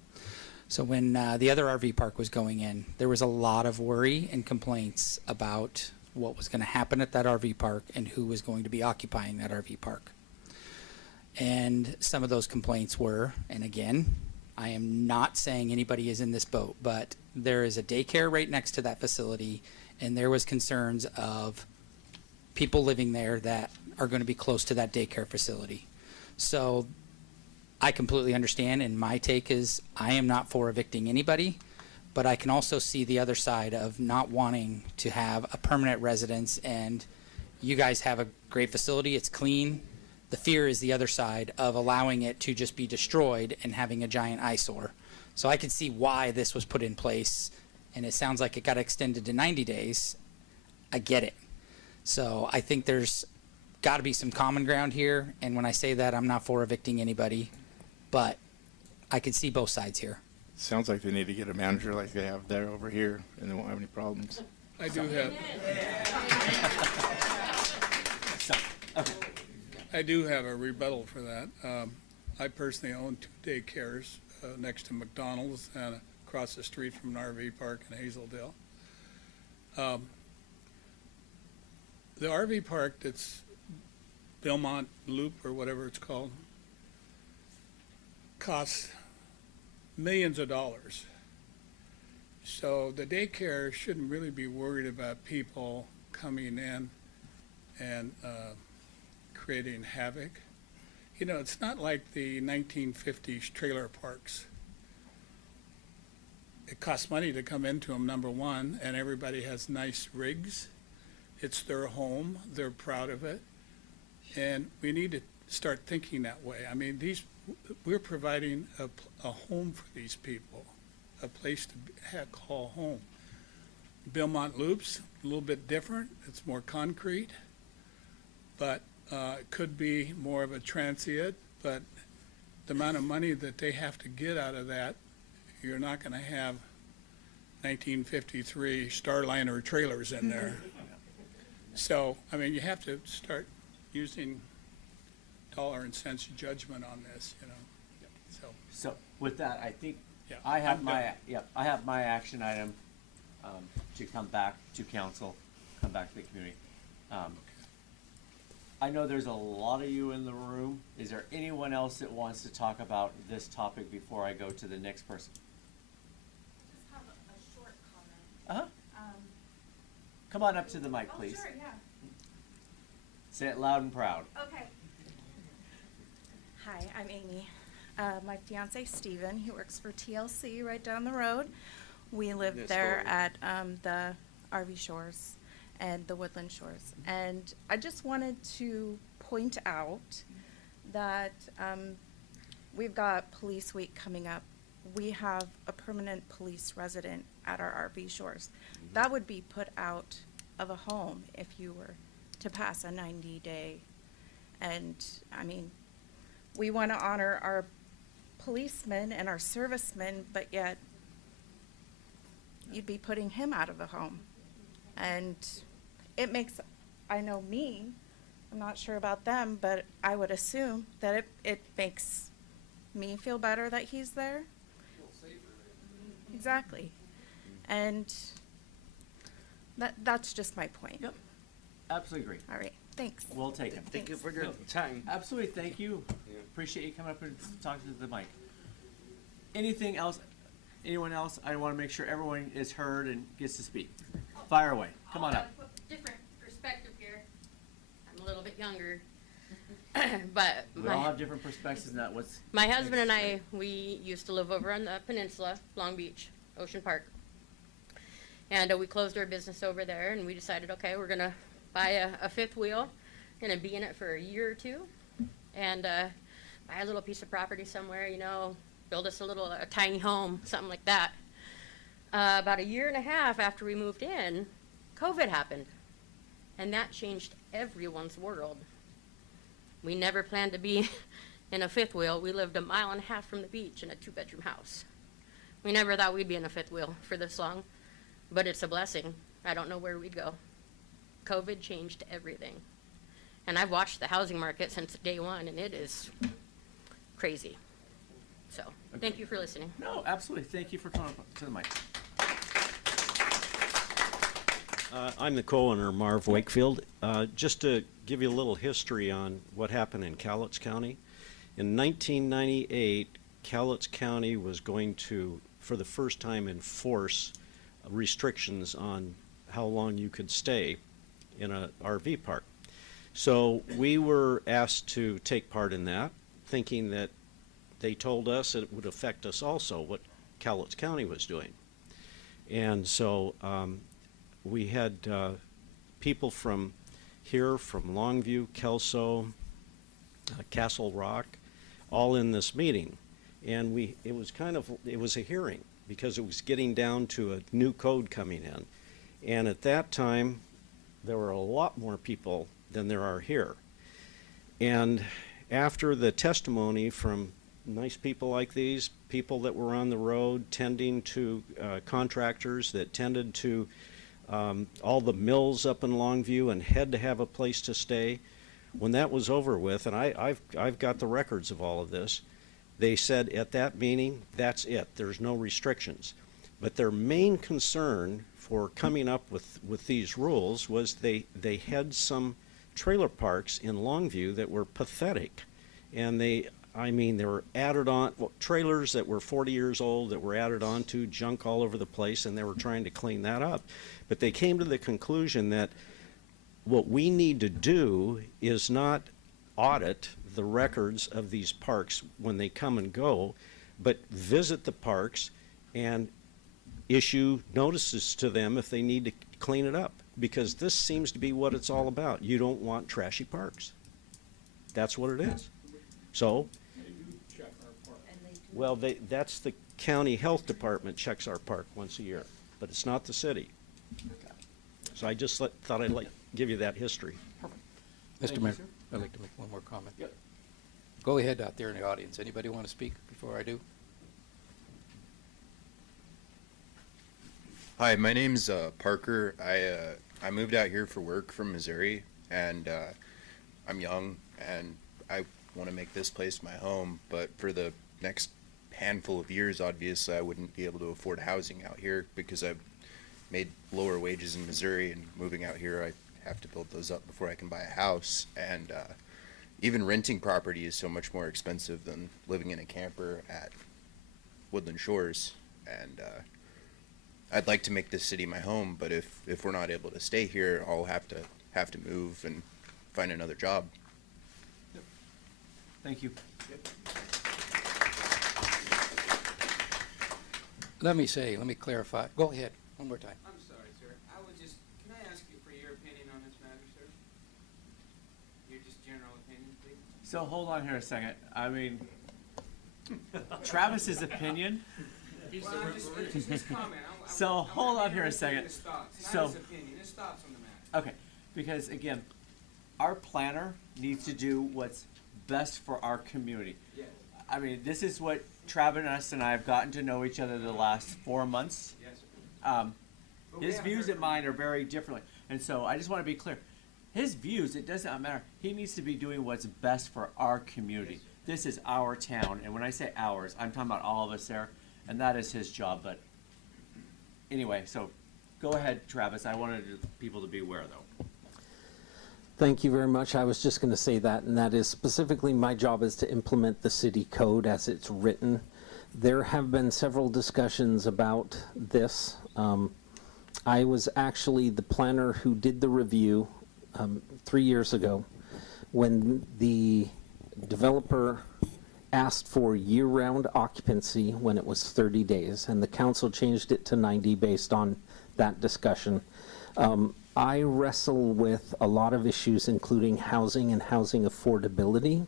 So when the other RV park was going in, there was a lot of worry and complaints about what was going to happen at that RV park and who was going to be occupying that RV park. And some of those complaints were, and again, I am not saying anybody is in this boat, but there is a daycare right next to that facility, and there was concerns of people living there that are going to be close to that daycare facility. So I completely understand, and my take is I am not for evicting anybody, but I can also see the other side of not wanting to have a permanent residence. And you guys have a great facility, it's clean. The fear is the other side of allowing it to just be destroyed and having a giant eyesore. So I can see why this was put in place, and it sounds like it got extended to 90 days. I get it. So I think there's got to be some common ground here, and when I say that, I'm not for evicting anybody, but I can see both sides here. Sounds like they need to get a manager like they have there over here, and they won't have any problems. I do have. I do have a rebuttal for that. I personally own 2 daycares next to McDonald's and across the street from an RV park in Hazeldale. The RV park that's Belmont Loop or whatever it's called costs millions of dollars. So the daycare shouldn't really be worried about people coming in and creating havoc. You know, it's not like the 1950s trailer parks. It costs money to come into them, number one, and everybody has nice rigs. It's their home, they're proud of it, and we need to start thinking that way. I mean, we're providing a home for these people, a place to call home. Belmont Loop's a little bit different, it's more concrete, but it could be more of a transient, but the amount of money that they have to get out of that, you're not going to have 1953 Starliner trailers in there. So, I mean, you have to start using dollar and cents judgment on this, you know. So with that, I think Yeah, I have I'm my done. I have my action item to come back to council, come back to the community. I know there's a lot of you in the room. Is there anyone else that wants to talk about this topic before I go to the next person? Just have a short comment. Come on up to the mic, please. Sure, yeah. Say it loud and proud. Okay. Hi, I'm Amy. My fiance Steven, he works for TLC right down the road. We live there at the RV Shores and the Woodland Shores. And I just wanted to point out that we've got Police Week coming up. We have a permanent police resident at our RV Shores. That would be put out of a home if you were to pass a 90-day. And, I mean, we want to honor our policemen and our servicemen, but yet you'd be putting him out of a home. And it makes, I know me, I'm not sure about them, but I would assume that it makes me feel better that he's there. Exactly. And that's just my point. Yep. Absolutely agree. All right, thanks. We'll take it. Thank you for your time. Absolutely, thank you. Appreciate you coming up and talking to the mic. Anything else? Anyone else? I want to make sure everyone is heard and gets to speak. Fire away. Come on up. Different perspective here. I'm a little bit younger, but We all have different perspectives in that. What's my husband and I, we used to live over on the peninsula, Long Beach, Ocean Park. And we closed our business over there, and we decided, okay, we're gonna buy a fifth wheel, gonna be in it for a year or two, and buy a little piece of property somewhere, you know, build us a tiny home, something like that. About a year and a half after we moved in, COVID happened. And that changed everyone's world. We never planned to be in a fifth wheel. We lived 1.5 miles from the beach in a 2-bedroom house. We never thought we'd be in a fifth wheel for this long, but it's a blessing. I don't know where we'd go. COVID changed everything. And I've watched the housing market since day one, and it is crazy. So, thank you for listening. No, absolutely. Thank you for coming up to the mic. I'm the co-owner, Marv Wakefield. Just to give you a little history on what happened in Cowlitz County. In 1998, Cowlitz County was going to, for the first time, enforce restrictions on how long you could stay in a RV park. So we were asked to take part in that, thinking that they told us it would affect us also, what Cowlitz County was doing. And so we had people from here, from Longview, Kelso, Castle Rock, all in this meeting. And it was a hearing because it was getting down to a new code coming in. And at that time, there were a lot more people than there are here. And after the testimony from nice people like these, people that were on the road tending to contractors that tended to all the mills up in Longview and had to have a place to stay, when that was over with, and I've got the records of all of this, they said at that meeting, that's it, there's no restrictions. But their main concern for coming up with these rules was they had some trailer parks in Longview that were pathetic. And they were added on, trailers that were 40 years old that were added on to, junk all over the place, and they were trying to clean that up. But they came to the conclusion that what we need to do is not audit the records of these parks when they come and go, but visit the parks and issue notices to them if they need to clean it up. Because this seems to be what it's all about. You don't want trashy parks. That's what it is. So, well, that's the county health department checks our park once a year, but it's not the city. So I just thought I'd give you that history. Mr. Mayor, I'd like to make one more comment. Yep. Go ahead out there in the audience. Anybody want to speak before I do? Hi, my name's Parker. I moved out here for work from Missouri, and I'm young, and I want to make this place my home, but for the next handful of years, obviously, I wouldn't be able to afford housing out here because I've made lower wages in Missouri, and moving out here, I have to build those up before I can buy a house, and even renting property is so much more expensive than living in a camper at Woodland Shores, and I'd like to make this city my home, but if we're not able to stay here, I'll have to move and find another job. Yep. Thank you. Yep. Let me clarify. Go ahead, one more time. I'm sorry, sir. Can I ask you for your opinion on this matter, sir? Your just general opinion, please? So hold on here a second. I mean, Travis's opinion. Well, just his comment. So hold on here a second. His thoughts, not So, his opinion, his thoughts on the matter. okay, because again, our planner needs to do what's best for our community. Yes. I mean, this is what Travis and I have gotten to know each other the last 4 months. Yes, sir. But we His haven't views heard and mine are very differently. And so I just want to be clear. His views, it does not matter. He needs to be doing what's best for our community. Yes, this is our town. And when I say ours, I'm talking about all of us there. And that is his job. But anyway, so go ahead, Travis. I wanted people to be aware, though. Thank you very much. I was just going to say that, and that is specifically my job is to implement the city code as it's written. There have been several discussions about this. I was actually the planner who did the review 3 years ago when the developer asked for year-round occupancy when it was 30 days, and the council changed it to 90 based on that discussion. I wrestle with a lot of issues, including housing and housing affordability,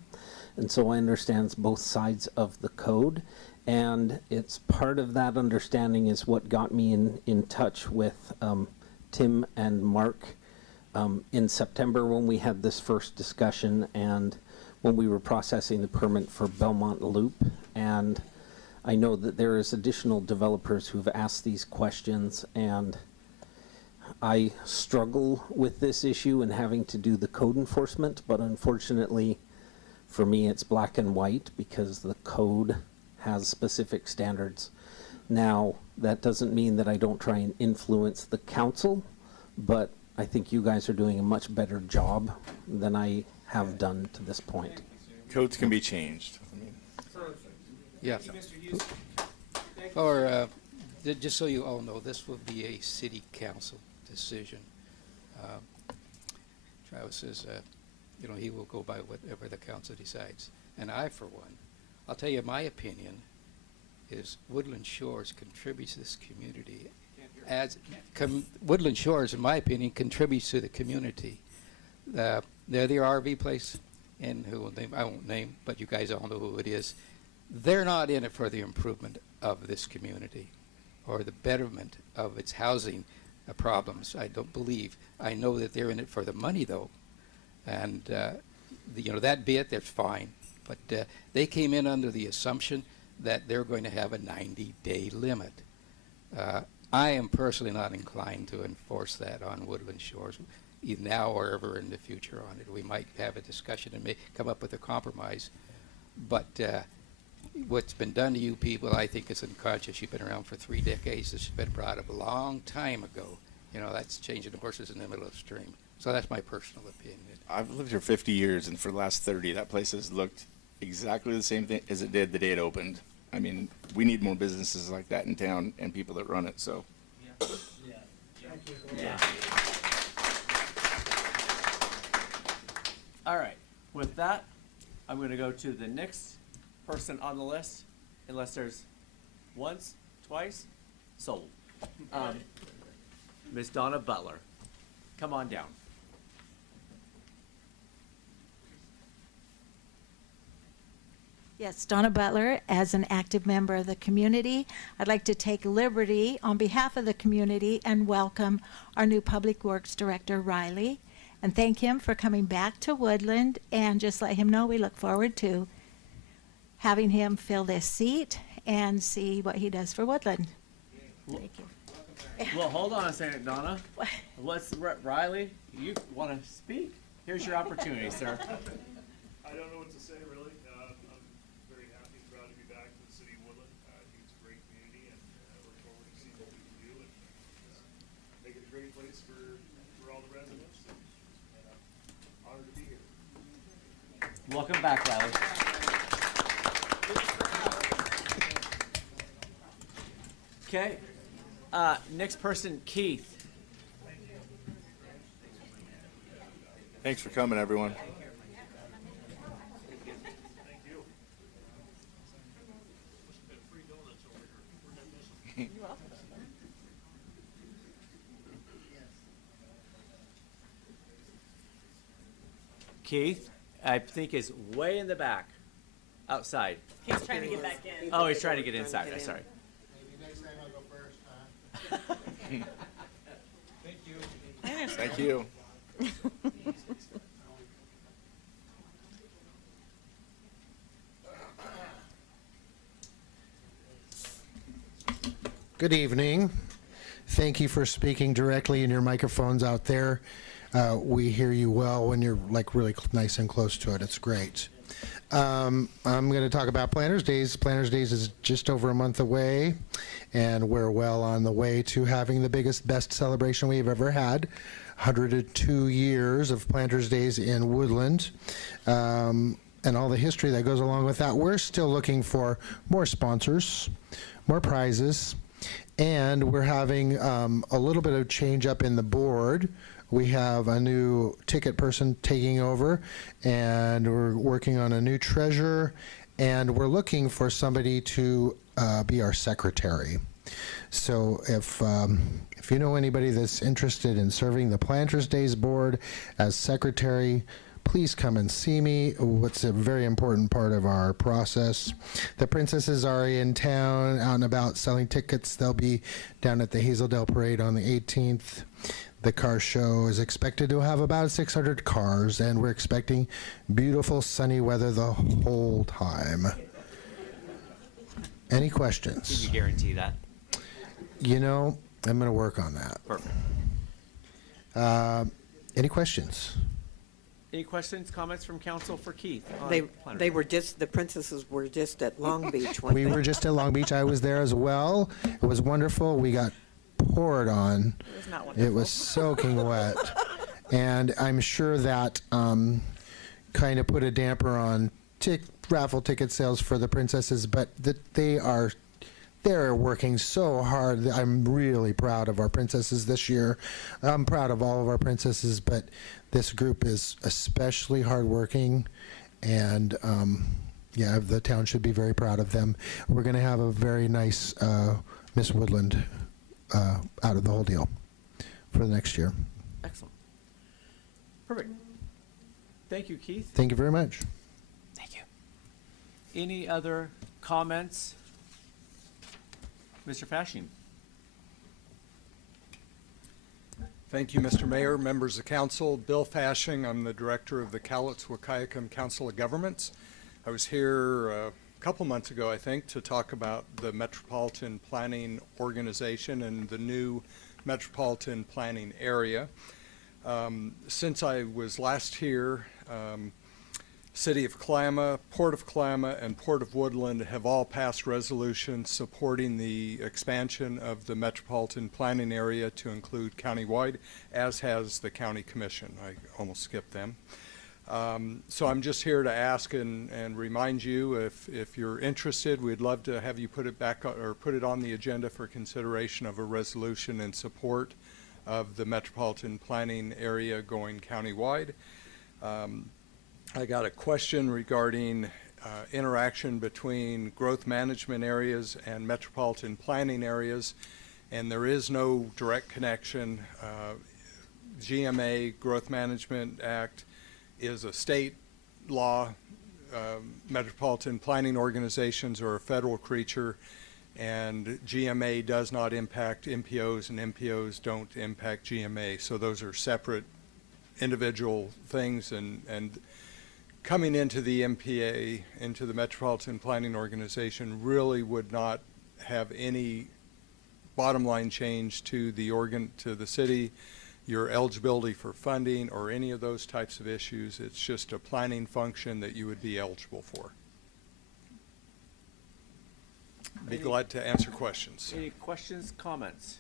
and so I understand both sides of the code. And it's part of that understanding is what got me in touch with Tim and Mark in September when we had this first discussion and when we were processing the permit for Belmont Loop. And I know that there is additional developers who've asked these questions, and I struggle with this issue and having to do the code enforcement, but unfortunately for me it's black and white because the code has specific standards. Now, that doesn't mean that I don't try and influence the council, but I think you guys are doing a much better job than I have done to this point. Codes can be changed. Yeah. Or, just so you all know, this will be a city council decision. Travis says, he will go by whatever the council decides. And I, for one, I'll tell you my opinion is Woodland Shores contributes to this community. Woodland Shores, in my opinion, contributes to the community. They're the RV place, and I won't name, but you guys all know who it is. They're not in it for the improvement of this community or the betterment of its housing problems, I don't believe. I know that they're in it for the money, though. And, that bit, that's fine. But they came in under the assumption that they're going to have a 90-day limit. I am personally not inclined to enforce that on Woodland Shores, either now or ever in the future on it. We might have a discussion and may come up with a compromise. But what's been done to you people, I think, is unconscious. You've been around for 3 decades. This has been brought up a long time ago. That's changing the horses in the middle of the stream. So that's my personal opinion. I've lived here 50 years, and for the last 30, that place has looked exactly the same thing as it did the day it opened. I mean, we need more businesses like that in town and people that run it, so. Yeah. All right, with that, I'm gonna go to the next person on the list, unless there's once, twice, sold. Ms. Donna Butler, come on down. Yes, Donna Butler, as an active member of the community, I'd like to take liberty on behalf of the community and welcome our new Public Works Director, Riley, and thank him for coming back to Woodland, and just let him know we look forward to having him fill this seat and see what he does for Woodland. Thank you. Well, hold on a second, Donna. Riley, you want to speak? Here's your opportunity, sir. I don't know what to say, really. I'm very happy and proud to be back in the city of Woodland. I think it's a great community, and I look forward to seeing what we can do and make it a great place for all the residents. And I'm honored to be here. Welcome back, Riley. Okay. Next person, Keith. Thanks for coming, everyone. Keith, I think is way in the back, outside. He's trying to get back in. Oh, he's trying to get inside. I'm sorry. Maybe next time I'll go first, huh? Thank you. Thank you. Good evening. Thank you for speaking directly in your microphones out there. We hear you well when you're like really nice and close to it. It's great. I'm going to talk about Planners Days. Planners Days is just over a month away, and we're well on the way to having the best celebration we've ever had. 102 years of Planters Days in Woodland, and all the history that goes along with that. We're still looking for more sponsors, more prizes, and we're having a little bit of change up in the board. We have a new ticket person taking over, and we're working on a new treasurer, and we're looking for somebody to be our secretary. So if you know anybody that's interested in serving the Planters Days board as secretary, please come and see me. What's a very important part of our process. The princesses are in town, out and about selling tickets. They'll be down at the Hazeldale Parade on the 18th. The car show is expected to have about 600 cars, and we're expecting beautiful sunny weather the whole time. Any questions? Can you guarantee that? You know, I'm going to work on that. Perfect. Any questions? Any questions, comments from council for Keith? on They Planner? were just, the princesses were just at Long Beach, weren't We they? were just at Long Beach. I was there as well. It was wonderful. We got poured on. It was not It wonderful. was soaking wet. And I'm sure that kind of put a damper on raffle ticket sales for the princesses, but they're working so hard. I'm really proud of our princesses this year. I'm proud of all of our princesses, but this group is especially hardworking, and yeah, the town should be very proud of them. We're going to have a very nice Miss Woodland out of the whole deal for the next year. Excellent. Perfect. Thank you, Keith. Thank you very much. Thank you. Any other comments? Mr. Fashing? Thank you, Mr. Mayor, members of council. Bill Fashing, I'm the director of the Cowlitz-Wahkiakum Council of Governments. I was here a couple months ago, I think, to talk about the Metropolitan Planning Organization and the new Metropolitan Planning Area. Since I was last here, City of Kalama, Port of Kalama, and Port of Woodland have all passed resolutions supporting the expansion of the Metropolitan Planning Area to include countywide, as has the County Commission. I almost skipped them. So I'm just here to ask and remind you, if you're interested, we'd love to have you put it back or put it on the agenda for consideration of a resolution in support of the Metropolitan Planning Area going countywide. I got a question regarding interaction between growth management areas and metropolitan planning areas, and there is no direct connection. GMA, Growth Management Act, is a state law. Metropolitan planning organizations are a federal creature, and GMA does not impact MPOs, and MPOs don't impact GMA. So those are separate individual things, and coming into the MPA, into the Metropolitan Planning Organization, really would not have any bottom line change to the city, your eligibility for funding, or any of those types of issues. It's just a planning function that you would be eligible for. Be glad to answer questions. Any questions, comments?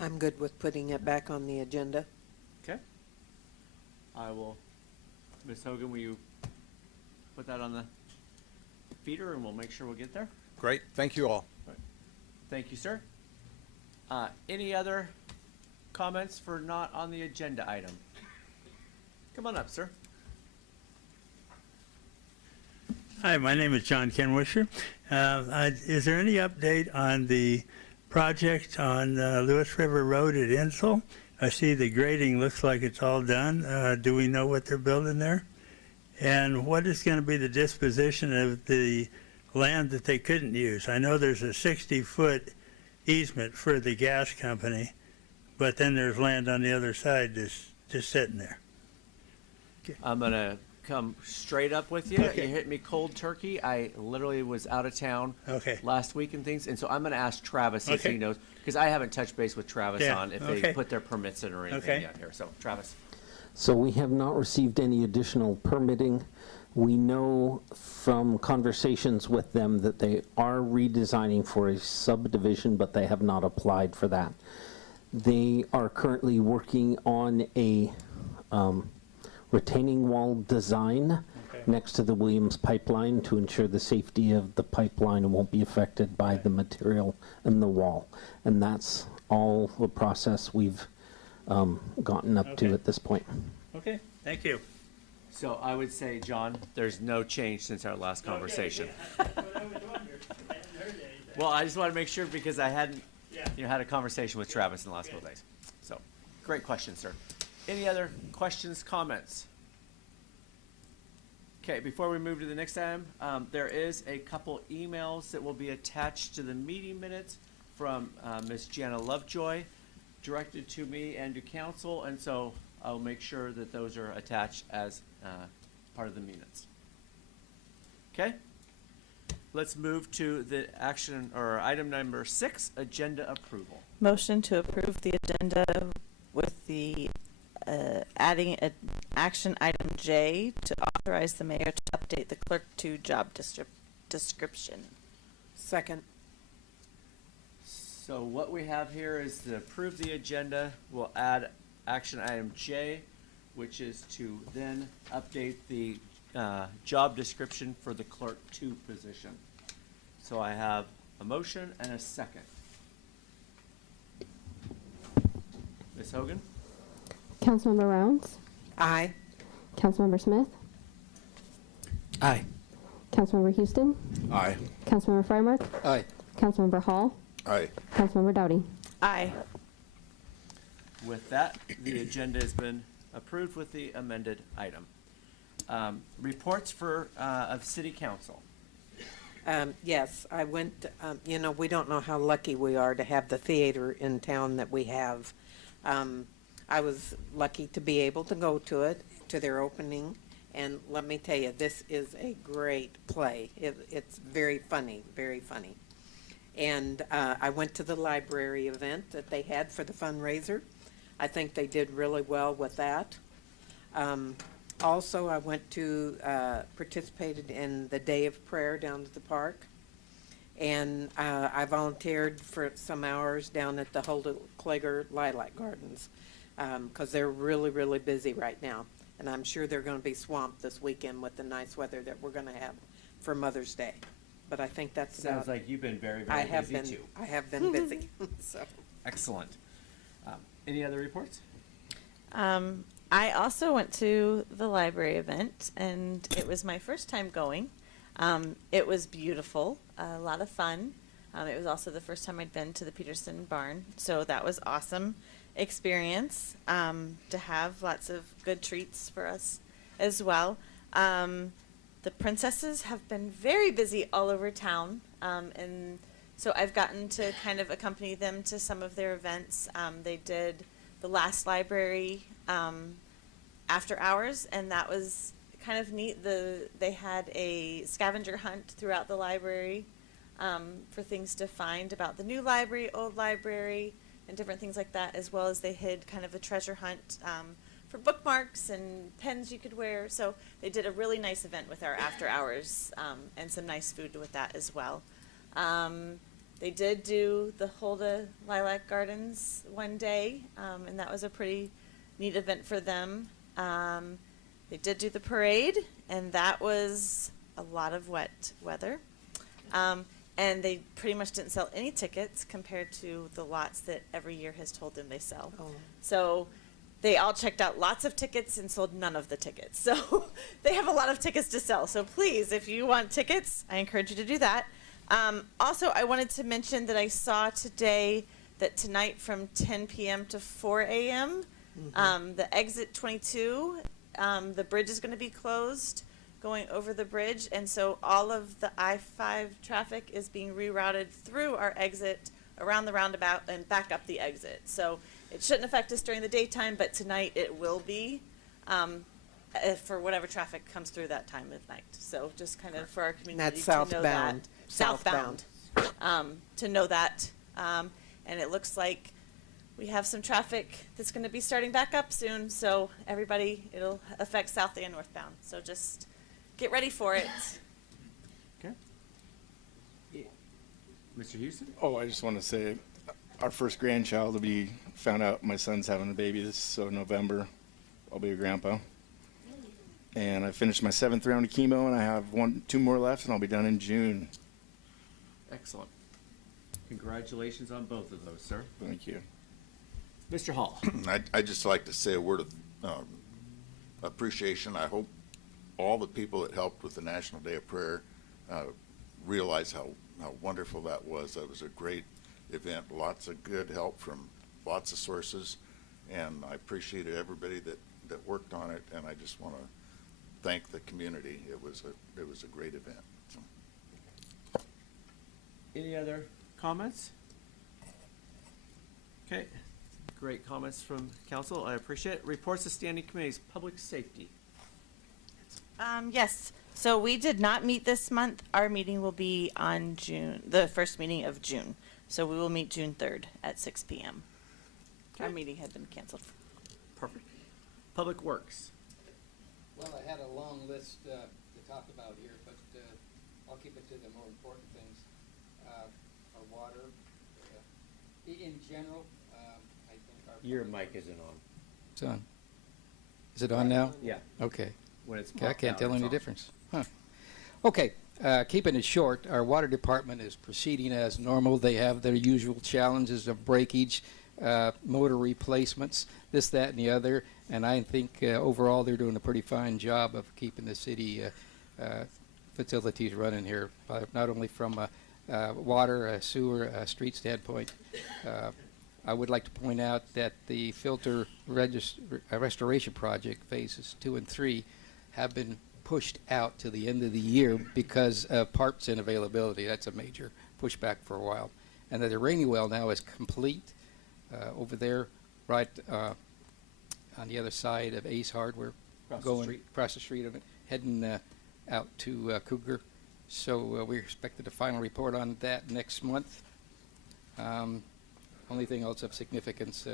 I'm good with putting it back on the agenda. Okay. I will, Ms. Hogan, will you put that on the feeder and we'll make sure we'll get there? Great. Thank you all. Thank you, sir. Any other comments for not on the agenda item? Come on up, sir. Hi, my name is John Kenwisher. Is there any update on the project on Lewis River Road at Insel? I see the grading looks like it's all done. Do we know what they're building there? And what is going to be the disposition of the land that they couldn't use? I know there's a 60-foot easement for the gas company, but then there's land on the other side just sitting there. I'm going to come straight up with you. Okay. You hit me cold turkey. I literally was out of town last week and things, and so I'm going to ask Travis if he knows, because I haven't touched base with Travis on if they put their permits in or anything yet here. So, Travis. So we have not received any additional permitting. We know from conversations with them that they are redesigning for a subdivision, but they have not applied for that. They are currently working on a retaining wall design next to the Williams pipeline to ensure the safety of the pipeline won't be affected by the material in the wall. And that's all the process we've gotten up to at this point. Okay, thank you. So I would say, John, there's no change since our last conversation. Well, I just want to make sure because I hadn't had a conversation with Travis in the last couple days. So, great question, sir. Any other questions, comments? Okay, before we move to the next item, there is a couple emails that will be attached to the meeting minutes from Ms. Jana Lovejoy, directed to me and to council, and so I'll make sure that those are attached as part of the minutes. Okay? Let's move to the action, or item number 6, agenda approval. Motion to approve the agenda with the adding an action item J to authorize the mayor to update the clerk to job description. Second. So what we have here is to approve the agenda. We'll add action item J, which is to then update the job description for the clerk 2 position. So I have a motion and a second. Ms. Hogan? Councilmember Rounds, Aye. Councilmember Smith, Aye. Councilmember Houston, Aye. Councilmember Frymark, Aye. Councilmember Hall, Aye. Councilmember Dowdy. Aye. With that, the agenda has been approved with the amended item. Reports of city council. Yes, I went, we don't know how lucky we are to have the theater in town that we have. I was lucky to be able to go to it, to their opening, and let me tell you, this is a great play. It's very funny, very funny. And I went to the library event that they had for the fundraiser. I think they did really well with that. Also, I went to, participated in the Day of Prayer down at the park. And I volunteered for some hours down at the Hulda Klager Lilac Gardens, because they're really, really busy right now. And I'm sure they're going to be swamped this weekend with the nice weather that we're going to have for Mother's Day. But I think that's Sounds about, like you've been very, very busy too. I have been busy, so. Excellent. Any other reports? I also went to the library event, and it was my first time going. It was beautiful, a lot of fun. It was also the first time I'd been to the Peterson Barn, so that was awesome experience to have lots of good treats for us as well. The princesses have been very busy all over town, and so I've gotten to kind of accompany them to some of their events. They did the last library after hours, and that was kind of neat. They had a scavenger hunt throughout the library for things to find about the new library, old library, and different things like that, as well as they had kind of a treasure hunt for bookmarks and pens you could wear. So they did a really nice event with our after hours and some nice food with that as well. They did do the Hulda Lilac Gardens one day, and that was a pretty neat event for them. They did do the parade, and that was a lot of wet weather. And they pretty much didn't sell any tickets compared to the lots that every year has told them they sell. Oh. So they all checked out lots of tickets and sold none of the tickets. So they have a lot of tickets to sell. So please, if you want tickets, I encourage you to do that. Also, I wanted to mention that I saw today that tonight from 10 p.m. to 4 a.m., the exit 22, the bridge is going to be closed going over the bridge, and so all of the I-5 traffic is being rerouted through our exit, around the roundabout, and back up the exit. So it shouldn't affect us during the daytime, but tonight it will be for whatever traffic comes through that time of night. So just kind of for our community That's to know that. southbound. To know that. And it looks like we have some traffic that's going to be starting back up soon, so everybody, it'll affect south and northbound. So just get ready for it. Okay. Mr. Houston? Oh, I just want to say, our first grandchild will be found out. My son's having a baby so November. I'll be a grandpa. And I finished my 7th round of chemo, and I have 2 more left, and I'll be done in June. Excellent. Congratulations on both of those, sir. Thank you. Mr. Hall? I'd just like to say a word of appreciation. I hope all the people that helped with the National Day of Prayer realize how wonderful that was. That was a great event. Lots of good help from lots of sources. and I appreciated everybody that worked on it, and I just want to thank the community. It was a great event. So. Any other comments? Okay, great comments from council. I appreciate it. Reports of standing committees, public safety. Yes, so we did not meet this month. Our meeting will be on the first meeting of June. So we will meet June 3rd at 6 p.m. Our meeting had been canceled. Perfect. Public Works. Well, I had a long list to talk about here, but I'll keep it to the more important things. Our water, in general, I think our... Your mic isn't on. It's on. Is it on now? Yeah. Okay. When it's I popped can't out, tell it's any on. difference. Huh. Okay, keeping it short, our water department is proceeding as normal. They have their usual challenges of breakage, motor replacements, this, that, and the other. And I think overall they're doing a pretty fine job of keeping the city facilities running here, not only from a water, sewer, street standpoint. I would like to point out that the filter restoration project, phases 2 and 3, have been pushed out to the end of the year because of parts inavailability. That's a major pushback for a while. And that the rainy well now is complete over there, right on the other side of Ace Hardware, across the street of it, heading out to Cougar. So we're expected a final report on that next month. Only thing else of significance,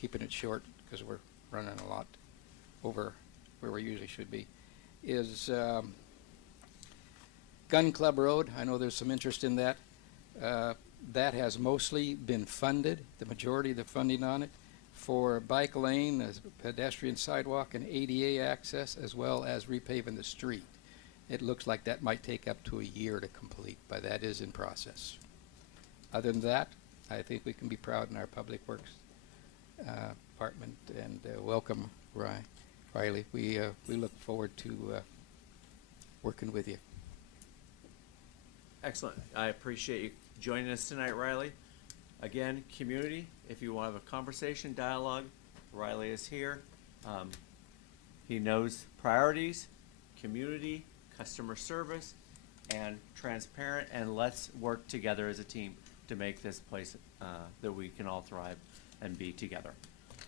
keeping it short because we're running a lot over where we usually should be, is Gun Club Road. I know there's some interest in that. That has mostly been funded, the majority of the funding on it, for bike lane, pedestrian sidewalk, and ADA access, as well as repaving the street. It looks like that might take up to a year to complete, but that is in process. Other than that, I think we can be proud in our Public Works department, and welcome, Riley. We look forward to working with you. Excellent. I appreciate you joining us tonight, Riley. Again, community, if you want to have a conversation, dialogue, Riley is here. He knows priorities, community, customer service, and transparent, and let's work together as a team to make this place that we can all thrive and be together.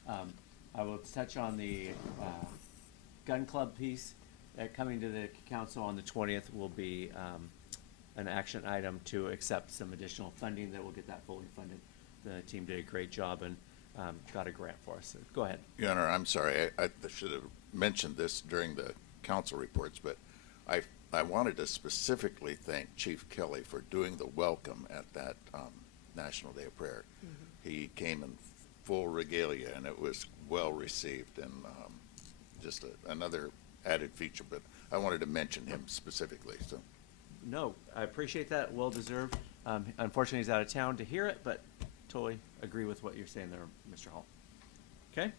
I will touch on the gun club piece. Coming to the council on the 20th will be an action item to accept some additional funding that will get that fully funded. The team did a great job and got a grant for us. So go ahead. Your Honor, I'm sorry. I should have mentioned this during the council reports, but I wanted to specifically thank Chief Kelly for doing the welcome at that National Day of Prayer. Mm-hmm. He came in full regalia, and it was well received, and just another added feature. But I wanted to mention him specifically. So. No, I appreciate that. Well deserved. Unfortunately, he's out of town to hear it, but totally agree with what you're saying there, Mr. Hall. Okay.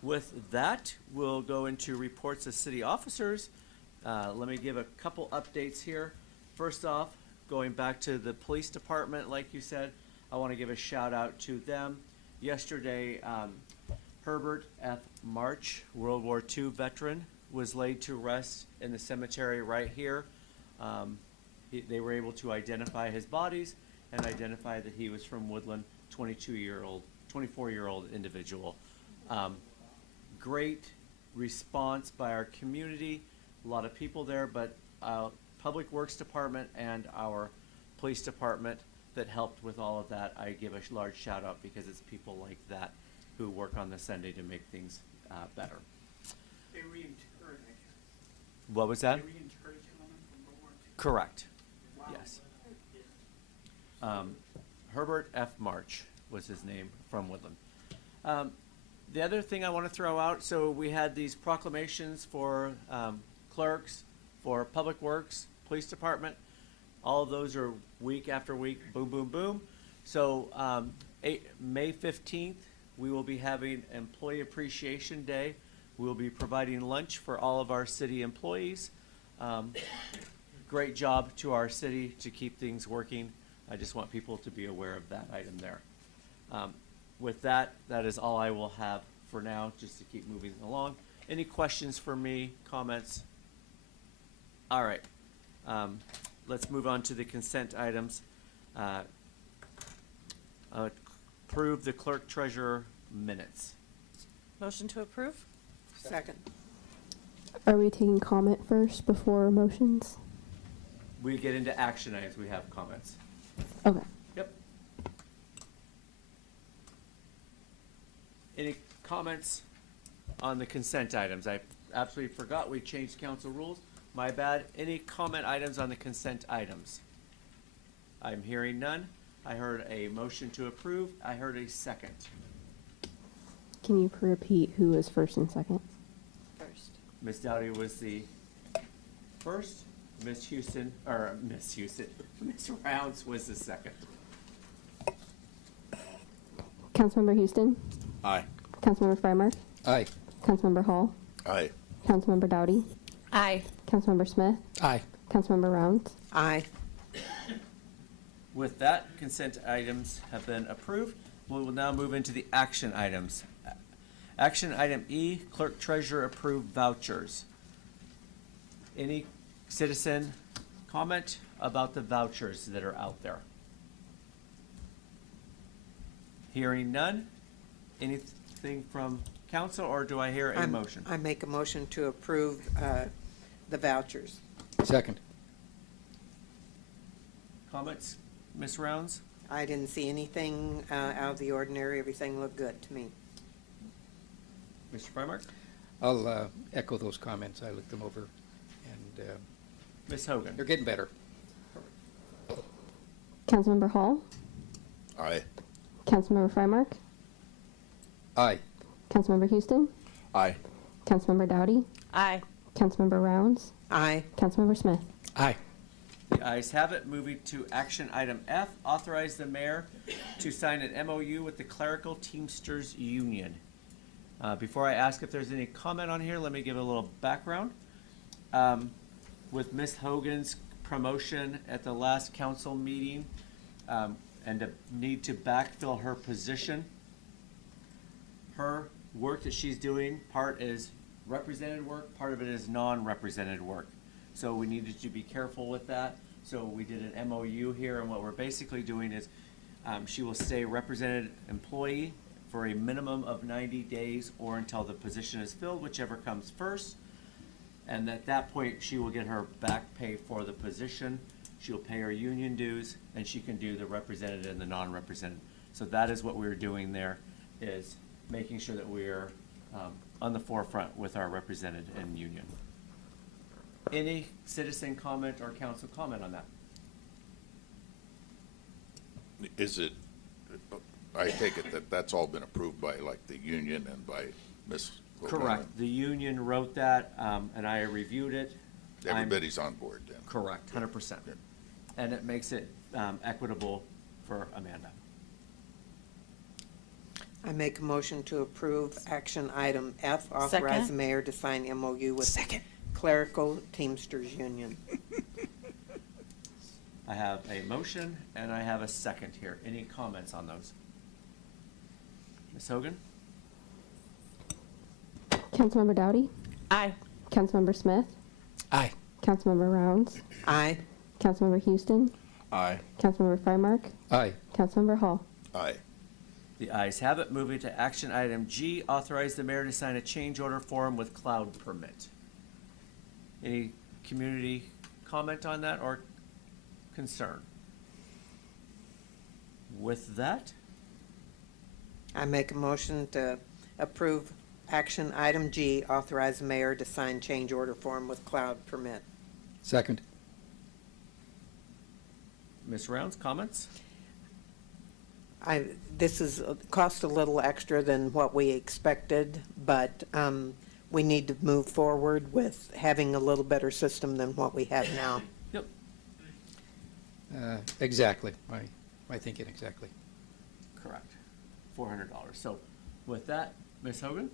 With that, we'll go into reports of city officers. Let me give a couple updates here. First off, going back to the police department, like you said, I want to give a shout out to them. Yesterday, Herbert F. March, World War II veteran, was laid to rest in the cemetery right here. They were able to identify his bodies and identify that he was from Woodland, 24-year-old individual. Great response by our community, a lot of people there, but Public Works Department and our police department that helped with all of that, I give a large shout out because it's people like that who work on the Sunday to make things better. They reinterred, What was that? They reinterred gentlemen from World War II. Correct. Wow. Yes. Herbert F. March was his name, from Woodland. The other thing I want to throw out, so we had these proclamations for clerks, for Public Works, Police Department. All of those are week after week, boom, boom, boom. So May 15th, we will be having Employee Appreciation Day. We will be providing lunch for all of our city employees. Great job to our city to keep things working. I just want people to be aware of that item there. With that, that is all I will have for now, just to keep moving along. Any questions for me, comments? All right. Let's move on to the consent items. Approve the clerk-treasurer minutes. Motion to approve? Second. Are we taking comment first before motions? We get into action items, we have comments. Okay. Yep. Any comments on the consent items? I absolutely forgot we changed council rules. My bad. Any comment items on the consent items? I'm hearing none. I heard a motion to approve. I heard a second. Can you repeat who was first and second? First. Ms. Dowdy was the first. Ms. Rounds was the second. Councilmember Houston? Aye. Councilmember Freimark? Aye. Councilmember Hall? Aye. Councilmember Dowdy? Aye. Councilmember Smith? Aye. Councilmember Rounds? Aye. With that, consent items have been approved. We will now move into the action items. Action item E, Clerk-Treasurer Approve vouchers. Any citizen comment about the vouchers that are out there? Hearing none. Anything from council, or do I hear a motion? I make a motion to approve the vouchers. Second. Comments, Ms. Rounds? I didn't see anything out of the ordinary. Everything looked good to me. Mr. Freimark? I'll echo those comments. I looked them over, and Ms. Hogan? they're getting better. Councilmember Hall? Aye. Councilmember Freimark? Aye. Councilmember Houston? Aye. Councilmember Dowdy? Aye. Councilmember Rounds? Aye. Councilmember Smith? Aye. The ayes have it. Moving to action item F, authorize the mayor to sign an MOU with the Clerical Teamsters Union. Before I ask if there's any comment on here, let me give a little background. With Ms. Hogan's promotion at the last council meeting, and the need to backfill her position, her work that she's doing, part is represented work, part of it is non-represented work. So we needed to be careful with that. So we did an MOU here, and what we're basically doing is she will stay represented employee for a minimum of 90 days or until the position is filled, whichever comes first. And at that point, she will get her back pay for the position. She'll pay her union dues, and she can do the represented and the non-represented. So that is what we're doing there, is making sure that we're on the forefront with our represented and union. Any citizen comment or council comment on that? Is it, I take it that that's all been approved by like the union and by Ms. Correct. The union wrote that, and I reviewed it. Everybody's on board then? Correct, 100%. And it makes it equitable for Amanda. I make a motion to approve action item F, authorize the Second. mayor to sign MOU with Clerical Teamsters Union. I have a motion and I have a second here. Any comments on those? Ms. Hogan? Councilmember Dowdy? Aye. Councilmember Smith? Aye. Councilmember Rounds? Aye. Councilmember Houston? Aye. Councilmember Freimark? Aye. Councilmember Hall? Aye. The ayes have it. Moving to action item G, authorize the mayor to sign a change order form with cloud permit. Any community comment on that or concern? With that, I make a motion to approve action item G, authorize the mayor to sign change order form with cloud permit. Second. Ms. Rounds, comments? This is cost a little extra than what we expected, but we need to move forward with having a little better system than what we have now. Yep. Exactly. My thinking exactly. Correct. $400. So with that, Ms. Hogan?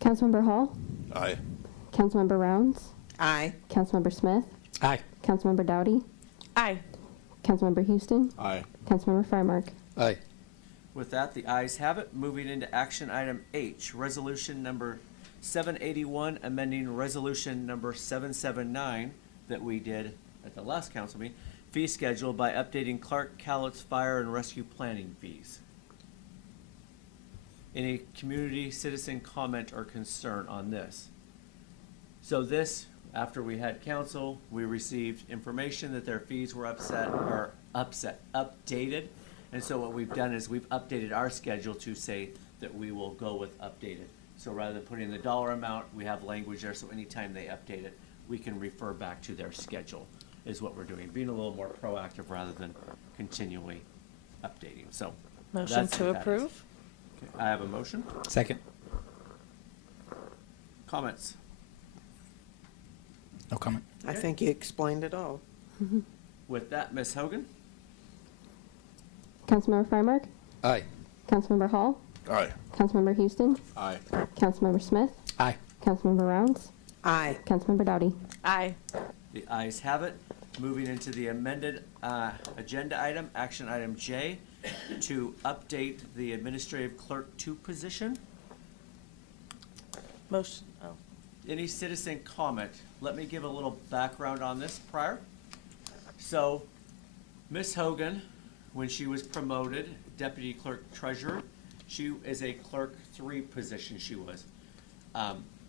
Councilmember Hall? Aye. Councilmember Rounds? Aye. Councilmember Smith? Aye. Councilmember Dowdy? Aye. Councilmember Houston? Aye. Councilmember Freimark? Aye. With that, the ayes have it. Moving into action item H, resolution number 781, amending resolution number 779 that we did at the last council meeting, fee schedule by updating Clark Cowlitz Fire and Rescue Planning fees. Any community citizen comment or concern on this? So this, after we had council, we received information that their fees were updated. And so what we've done is we've updated our schedule to say that we will go with updated. So rather than putting the dollar amount, we have language there, so anytime they update it, we can refer back to their schedule, is what we're doing, being a little more proactive rather than continually updating, so. Motion that's to what that is. approve? Okay, I have a motion. Second. Comments? No comment. I think you explained it all. With that, Ms. Hogan? Councilmember Freimark, Aye. Councilmember Hall, Aye. Councilmember Houston, Aye. Councilmember Smith, Aye. Councilmember Rounds, Aye. Councilmember Dowdy. Aye. The ayes have it. Moving into the amended agenda item, action item J, to update the administrative clerk 2 position. Motion, oh. Any citizen comment? Let me give a little background on this prior. So, Ms. Hogan, when she was promoted deputy clerk treasurer, she is a clerk 3 position she was.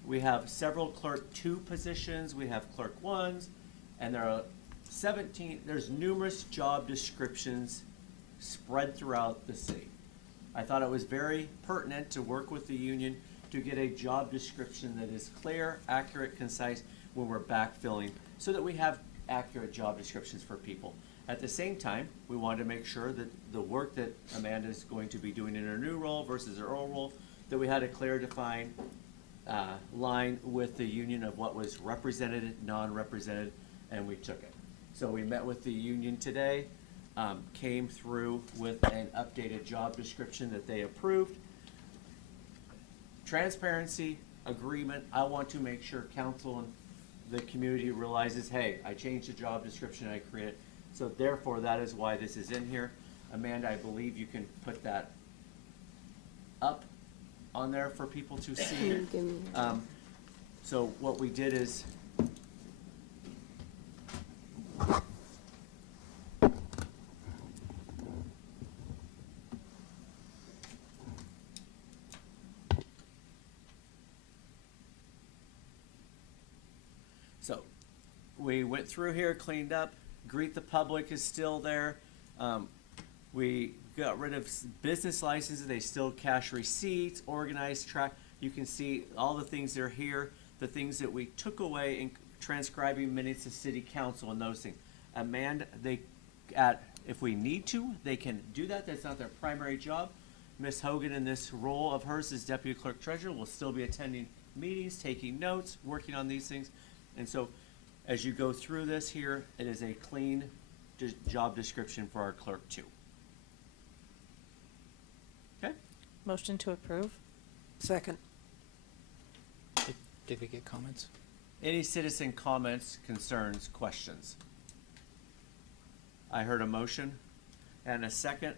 We have several clerk 2 positions, we have clerk 1s, and there are 17, there's numerous job descriptions spread throughout the city. I thought it was very pertinent to work with the union to get a job description that is clear, accurate, concise when we're backfilling, so that we have accurate job descriptions for people. At the same time, we wanted to make sure that the work that Amanda is going to be doing in her new role versus her old role, that we had a clear, defined line with the union of what was represented, non-represented, and we took it. So we met with the union today, came through with an updated job description that they approved. Transparency, agreement, I want to make sure council and the community realizes, hey, I changed the job description, I created. So therefore, that is why this is in here. Amanda, I believe you can put that up on there for people to see. Give me that. So what we did is, so we went through here, cleaned up, Greet the Public is still there. We got rid of business licenses, they still cash receipts, organized track. You can see all the things that are here, the things that we took away in transcribing minutes of city council and those things. Amanda, if we need to, they can do that, that's not their primary job. Ms. Hogan in this role of hers as deputy clerk treasurer will still be attending meetings, taking notes, working on these things. And so as you go through this here, it is a clean job description for our clerk too. Okay? Motion to approve? Second. Did we get comments? Any citizen comments, concerns, questions? I heard a motion and a second.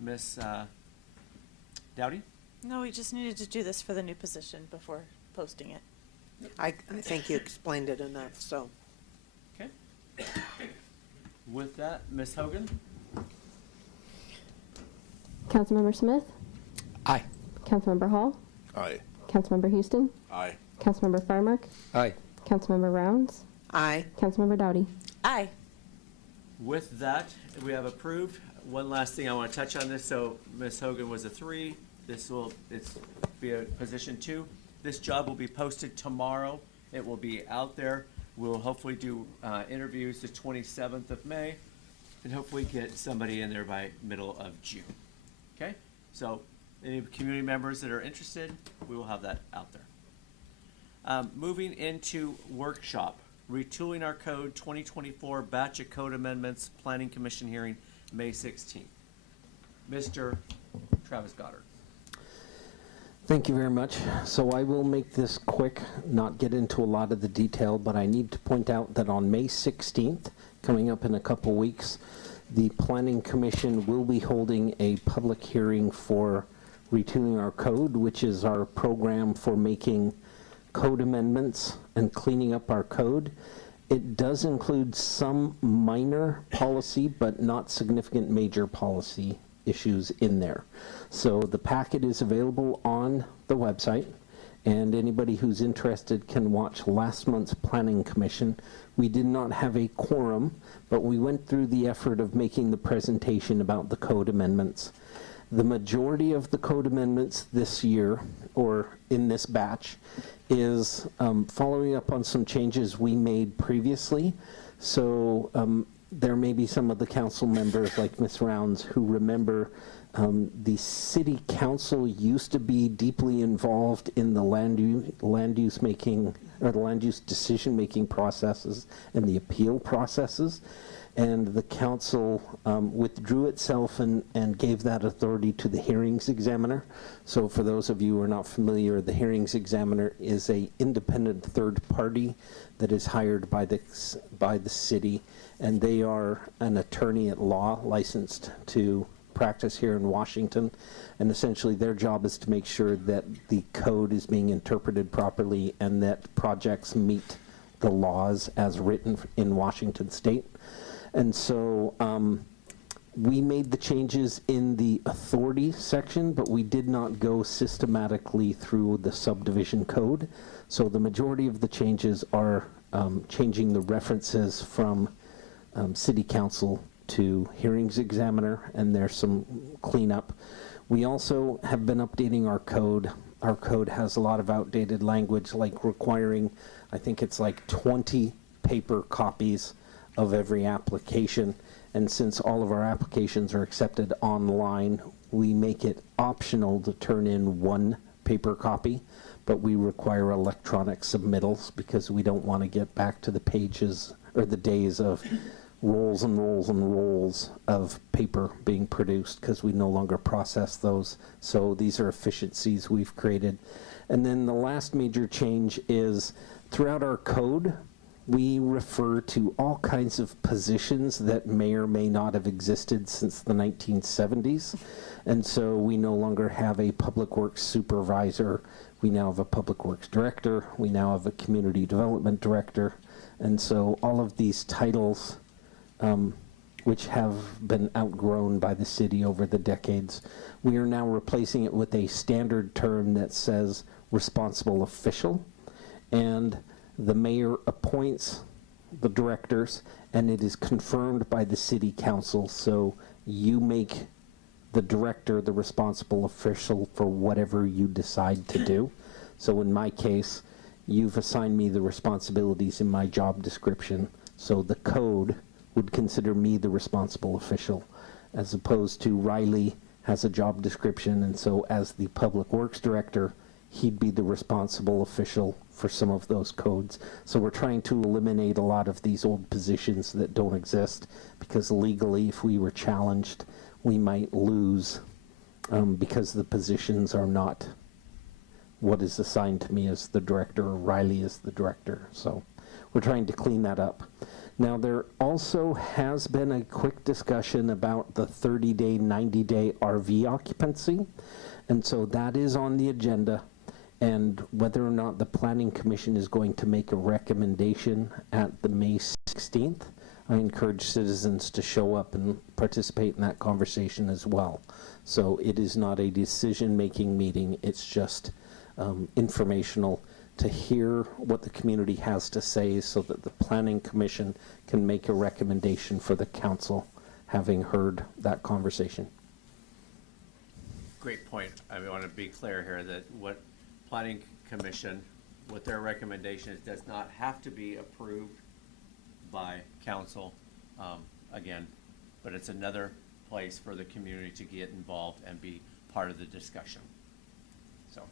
Ms. Dowdy? No, we just needed to do this for the new position before posting it. I think you explained it enough, so. Okay. With that, Ms. Hogan? Councilmember Smith, Aye. Councilmember Hall, Aye. Councilmember Houston, Aye. Councilmember Freimark, Aye. Councilmember Rounds, Aye. Councilmember Dowdy. Aye. With that, we have approved. One last thing I want to touch on this. So Ms. Hogan was a 3. It's be a position 2. This job will be posted tomorrow. It will be out there. We'll hopefully do interviews the 27th of May and hopefully get somebody in there by middle of June. Okay? So any community members that are interested, we will have that out there. Moving into workshop, retooling our code 2024 batch of code amendments, planning commission hearing May 16th. Mr. Travis Goddard. Thank you very much. So I will make this quick, not get into a lot of the detail, but I need to point out that on May 16th, coming up in a couple weeks, the Planning Commission will be holding a public hearing for Retooling Our Code, which is our program for making code amendments and cleaning up our code. It does include some minor policy, but not significant major policy issues in there. So the packet is available on the website, and anybody who's interested can watch last month's Planning Commission. We did not have a quorum, but we went through the effort of making the presentation about the code amendments. The majority of the code amendments this year, or in this batch, is following up on some changes we made previously. So there may be some of the council members like Ms. Rounds who remember the city council used to be deeply involved in the land use making, or the land use decision making processes and the appeal processes. And the council withdrew itself and gave that authority to the hearings examiner. So for those of you who are not familiar, the hearings examiner is an independent third party that is hired by the city, and they are an attorney at law licensed to practice here in Washington. And essentially their job is to make sure that the code is being interpreted properly and that projects meet the laws as written in Washington state. And so we made the changes in the authority section, but we did not go systematically through the subdivision code. So the majority of the changes are changing the references from city council to hearings examiner, and there's some cleanup. We also have been updating our code. Our code has a lot of outdated language, like requiring, I think it's like 20 paper copies of every application. And since all of our applications are accepted online, we make it optional to turn in one paper copy, but we require electronic submittals because we don't want to get back to the pages or the days of rolls and rolls and rolls of paper being produced, because we no longer process those. So these are efficiencies we've created. And then the last major change is throughout our code, we refer to all kinds of positions that may or may not have existed since the 1970s. And so we no longer have a public works supervisor. We now have a public works director. We now have a community development director. And so all of these titles, which have been outgrown by the city over the decades, we are now replacing it with a standard term that says responsible official. And the mayor appoints the directors, and it is confirmed by the city council. So you make the director the responsible official for whatever you decide to do. So in my case, you've assigned me the responsibilities in my job description. So the code would consider me the responsible official, as opposed to Riley has a job description, and so as the public works director, he'd be the responsible official for some of those codes. So we're trying to eliminate a lot of these old positions that don't exist, because legally, if we were challenged, we might lose because the positions are not what is assigned to me as the director or Riley as the director. So we're trying to clean that up. Now, there also has been a quick discussion about the 30-day, 90-day RV occupancy. And so that is on the agenda. And whether or not the Planning Commission is going to make a recommendation at the May 16th, I encourage citizens to show up and participate in that conversation as well. So it is not a decision-making meeting. It's just informational to hear what the community has to say so that the Planning Commission can make a recommendation for the council, having heard that conversation. Great point. I want to be clear here that what Planning Commission, what their recommendation is, does not have to be approved by council, again, but it's another place for the community to get involved and be part of the discussion. So,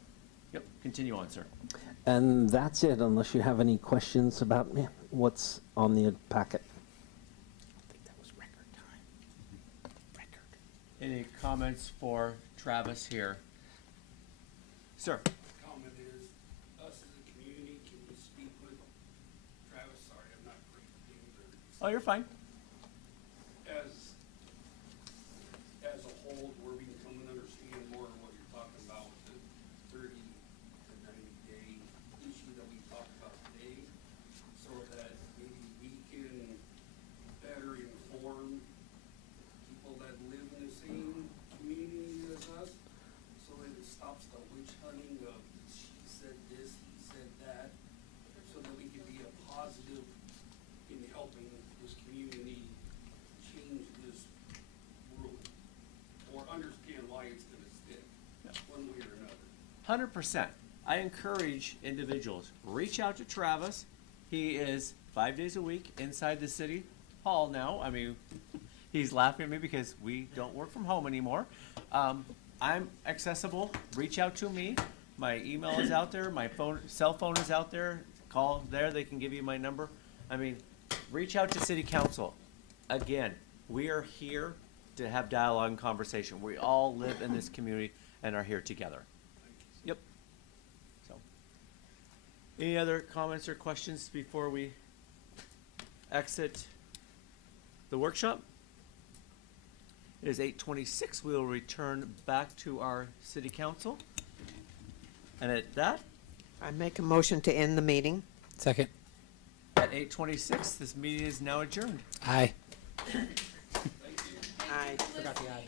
yep, continue on, sir. And that's it, unless you have any questions about what's on the packet. I think that was record time. Record. Any comments for Travis here? Sir. Comment is, us as a community, can we speak with Travis? Sorry, I'm not great with names or. Oh, you're fine. As 100%. I encourage individuals, reach out to Travis. He is 5 days a week inside the city hall now. I mean, he's laughing at me because we don't work from home anymore. I'm accessible. Reach out to me. My email is out there. My cell phone is out there. Call there. They can give you my number. I mean, reach out to city council. Again, we are here to have dialogue and conversation. We all live in this community and are here together. Yep. So, any other comments or questions before we exit the workshop? It is 8:26. We will return back to our city council. And at that, I make a motion to end the meeting. Second. at 8:26, this meeting is now adjourned. Aye. Aye. Forgot the aye.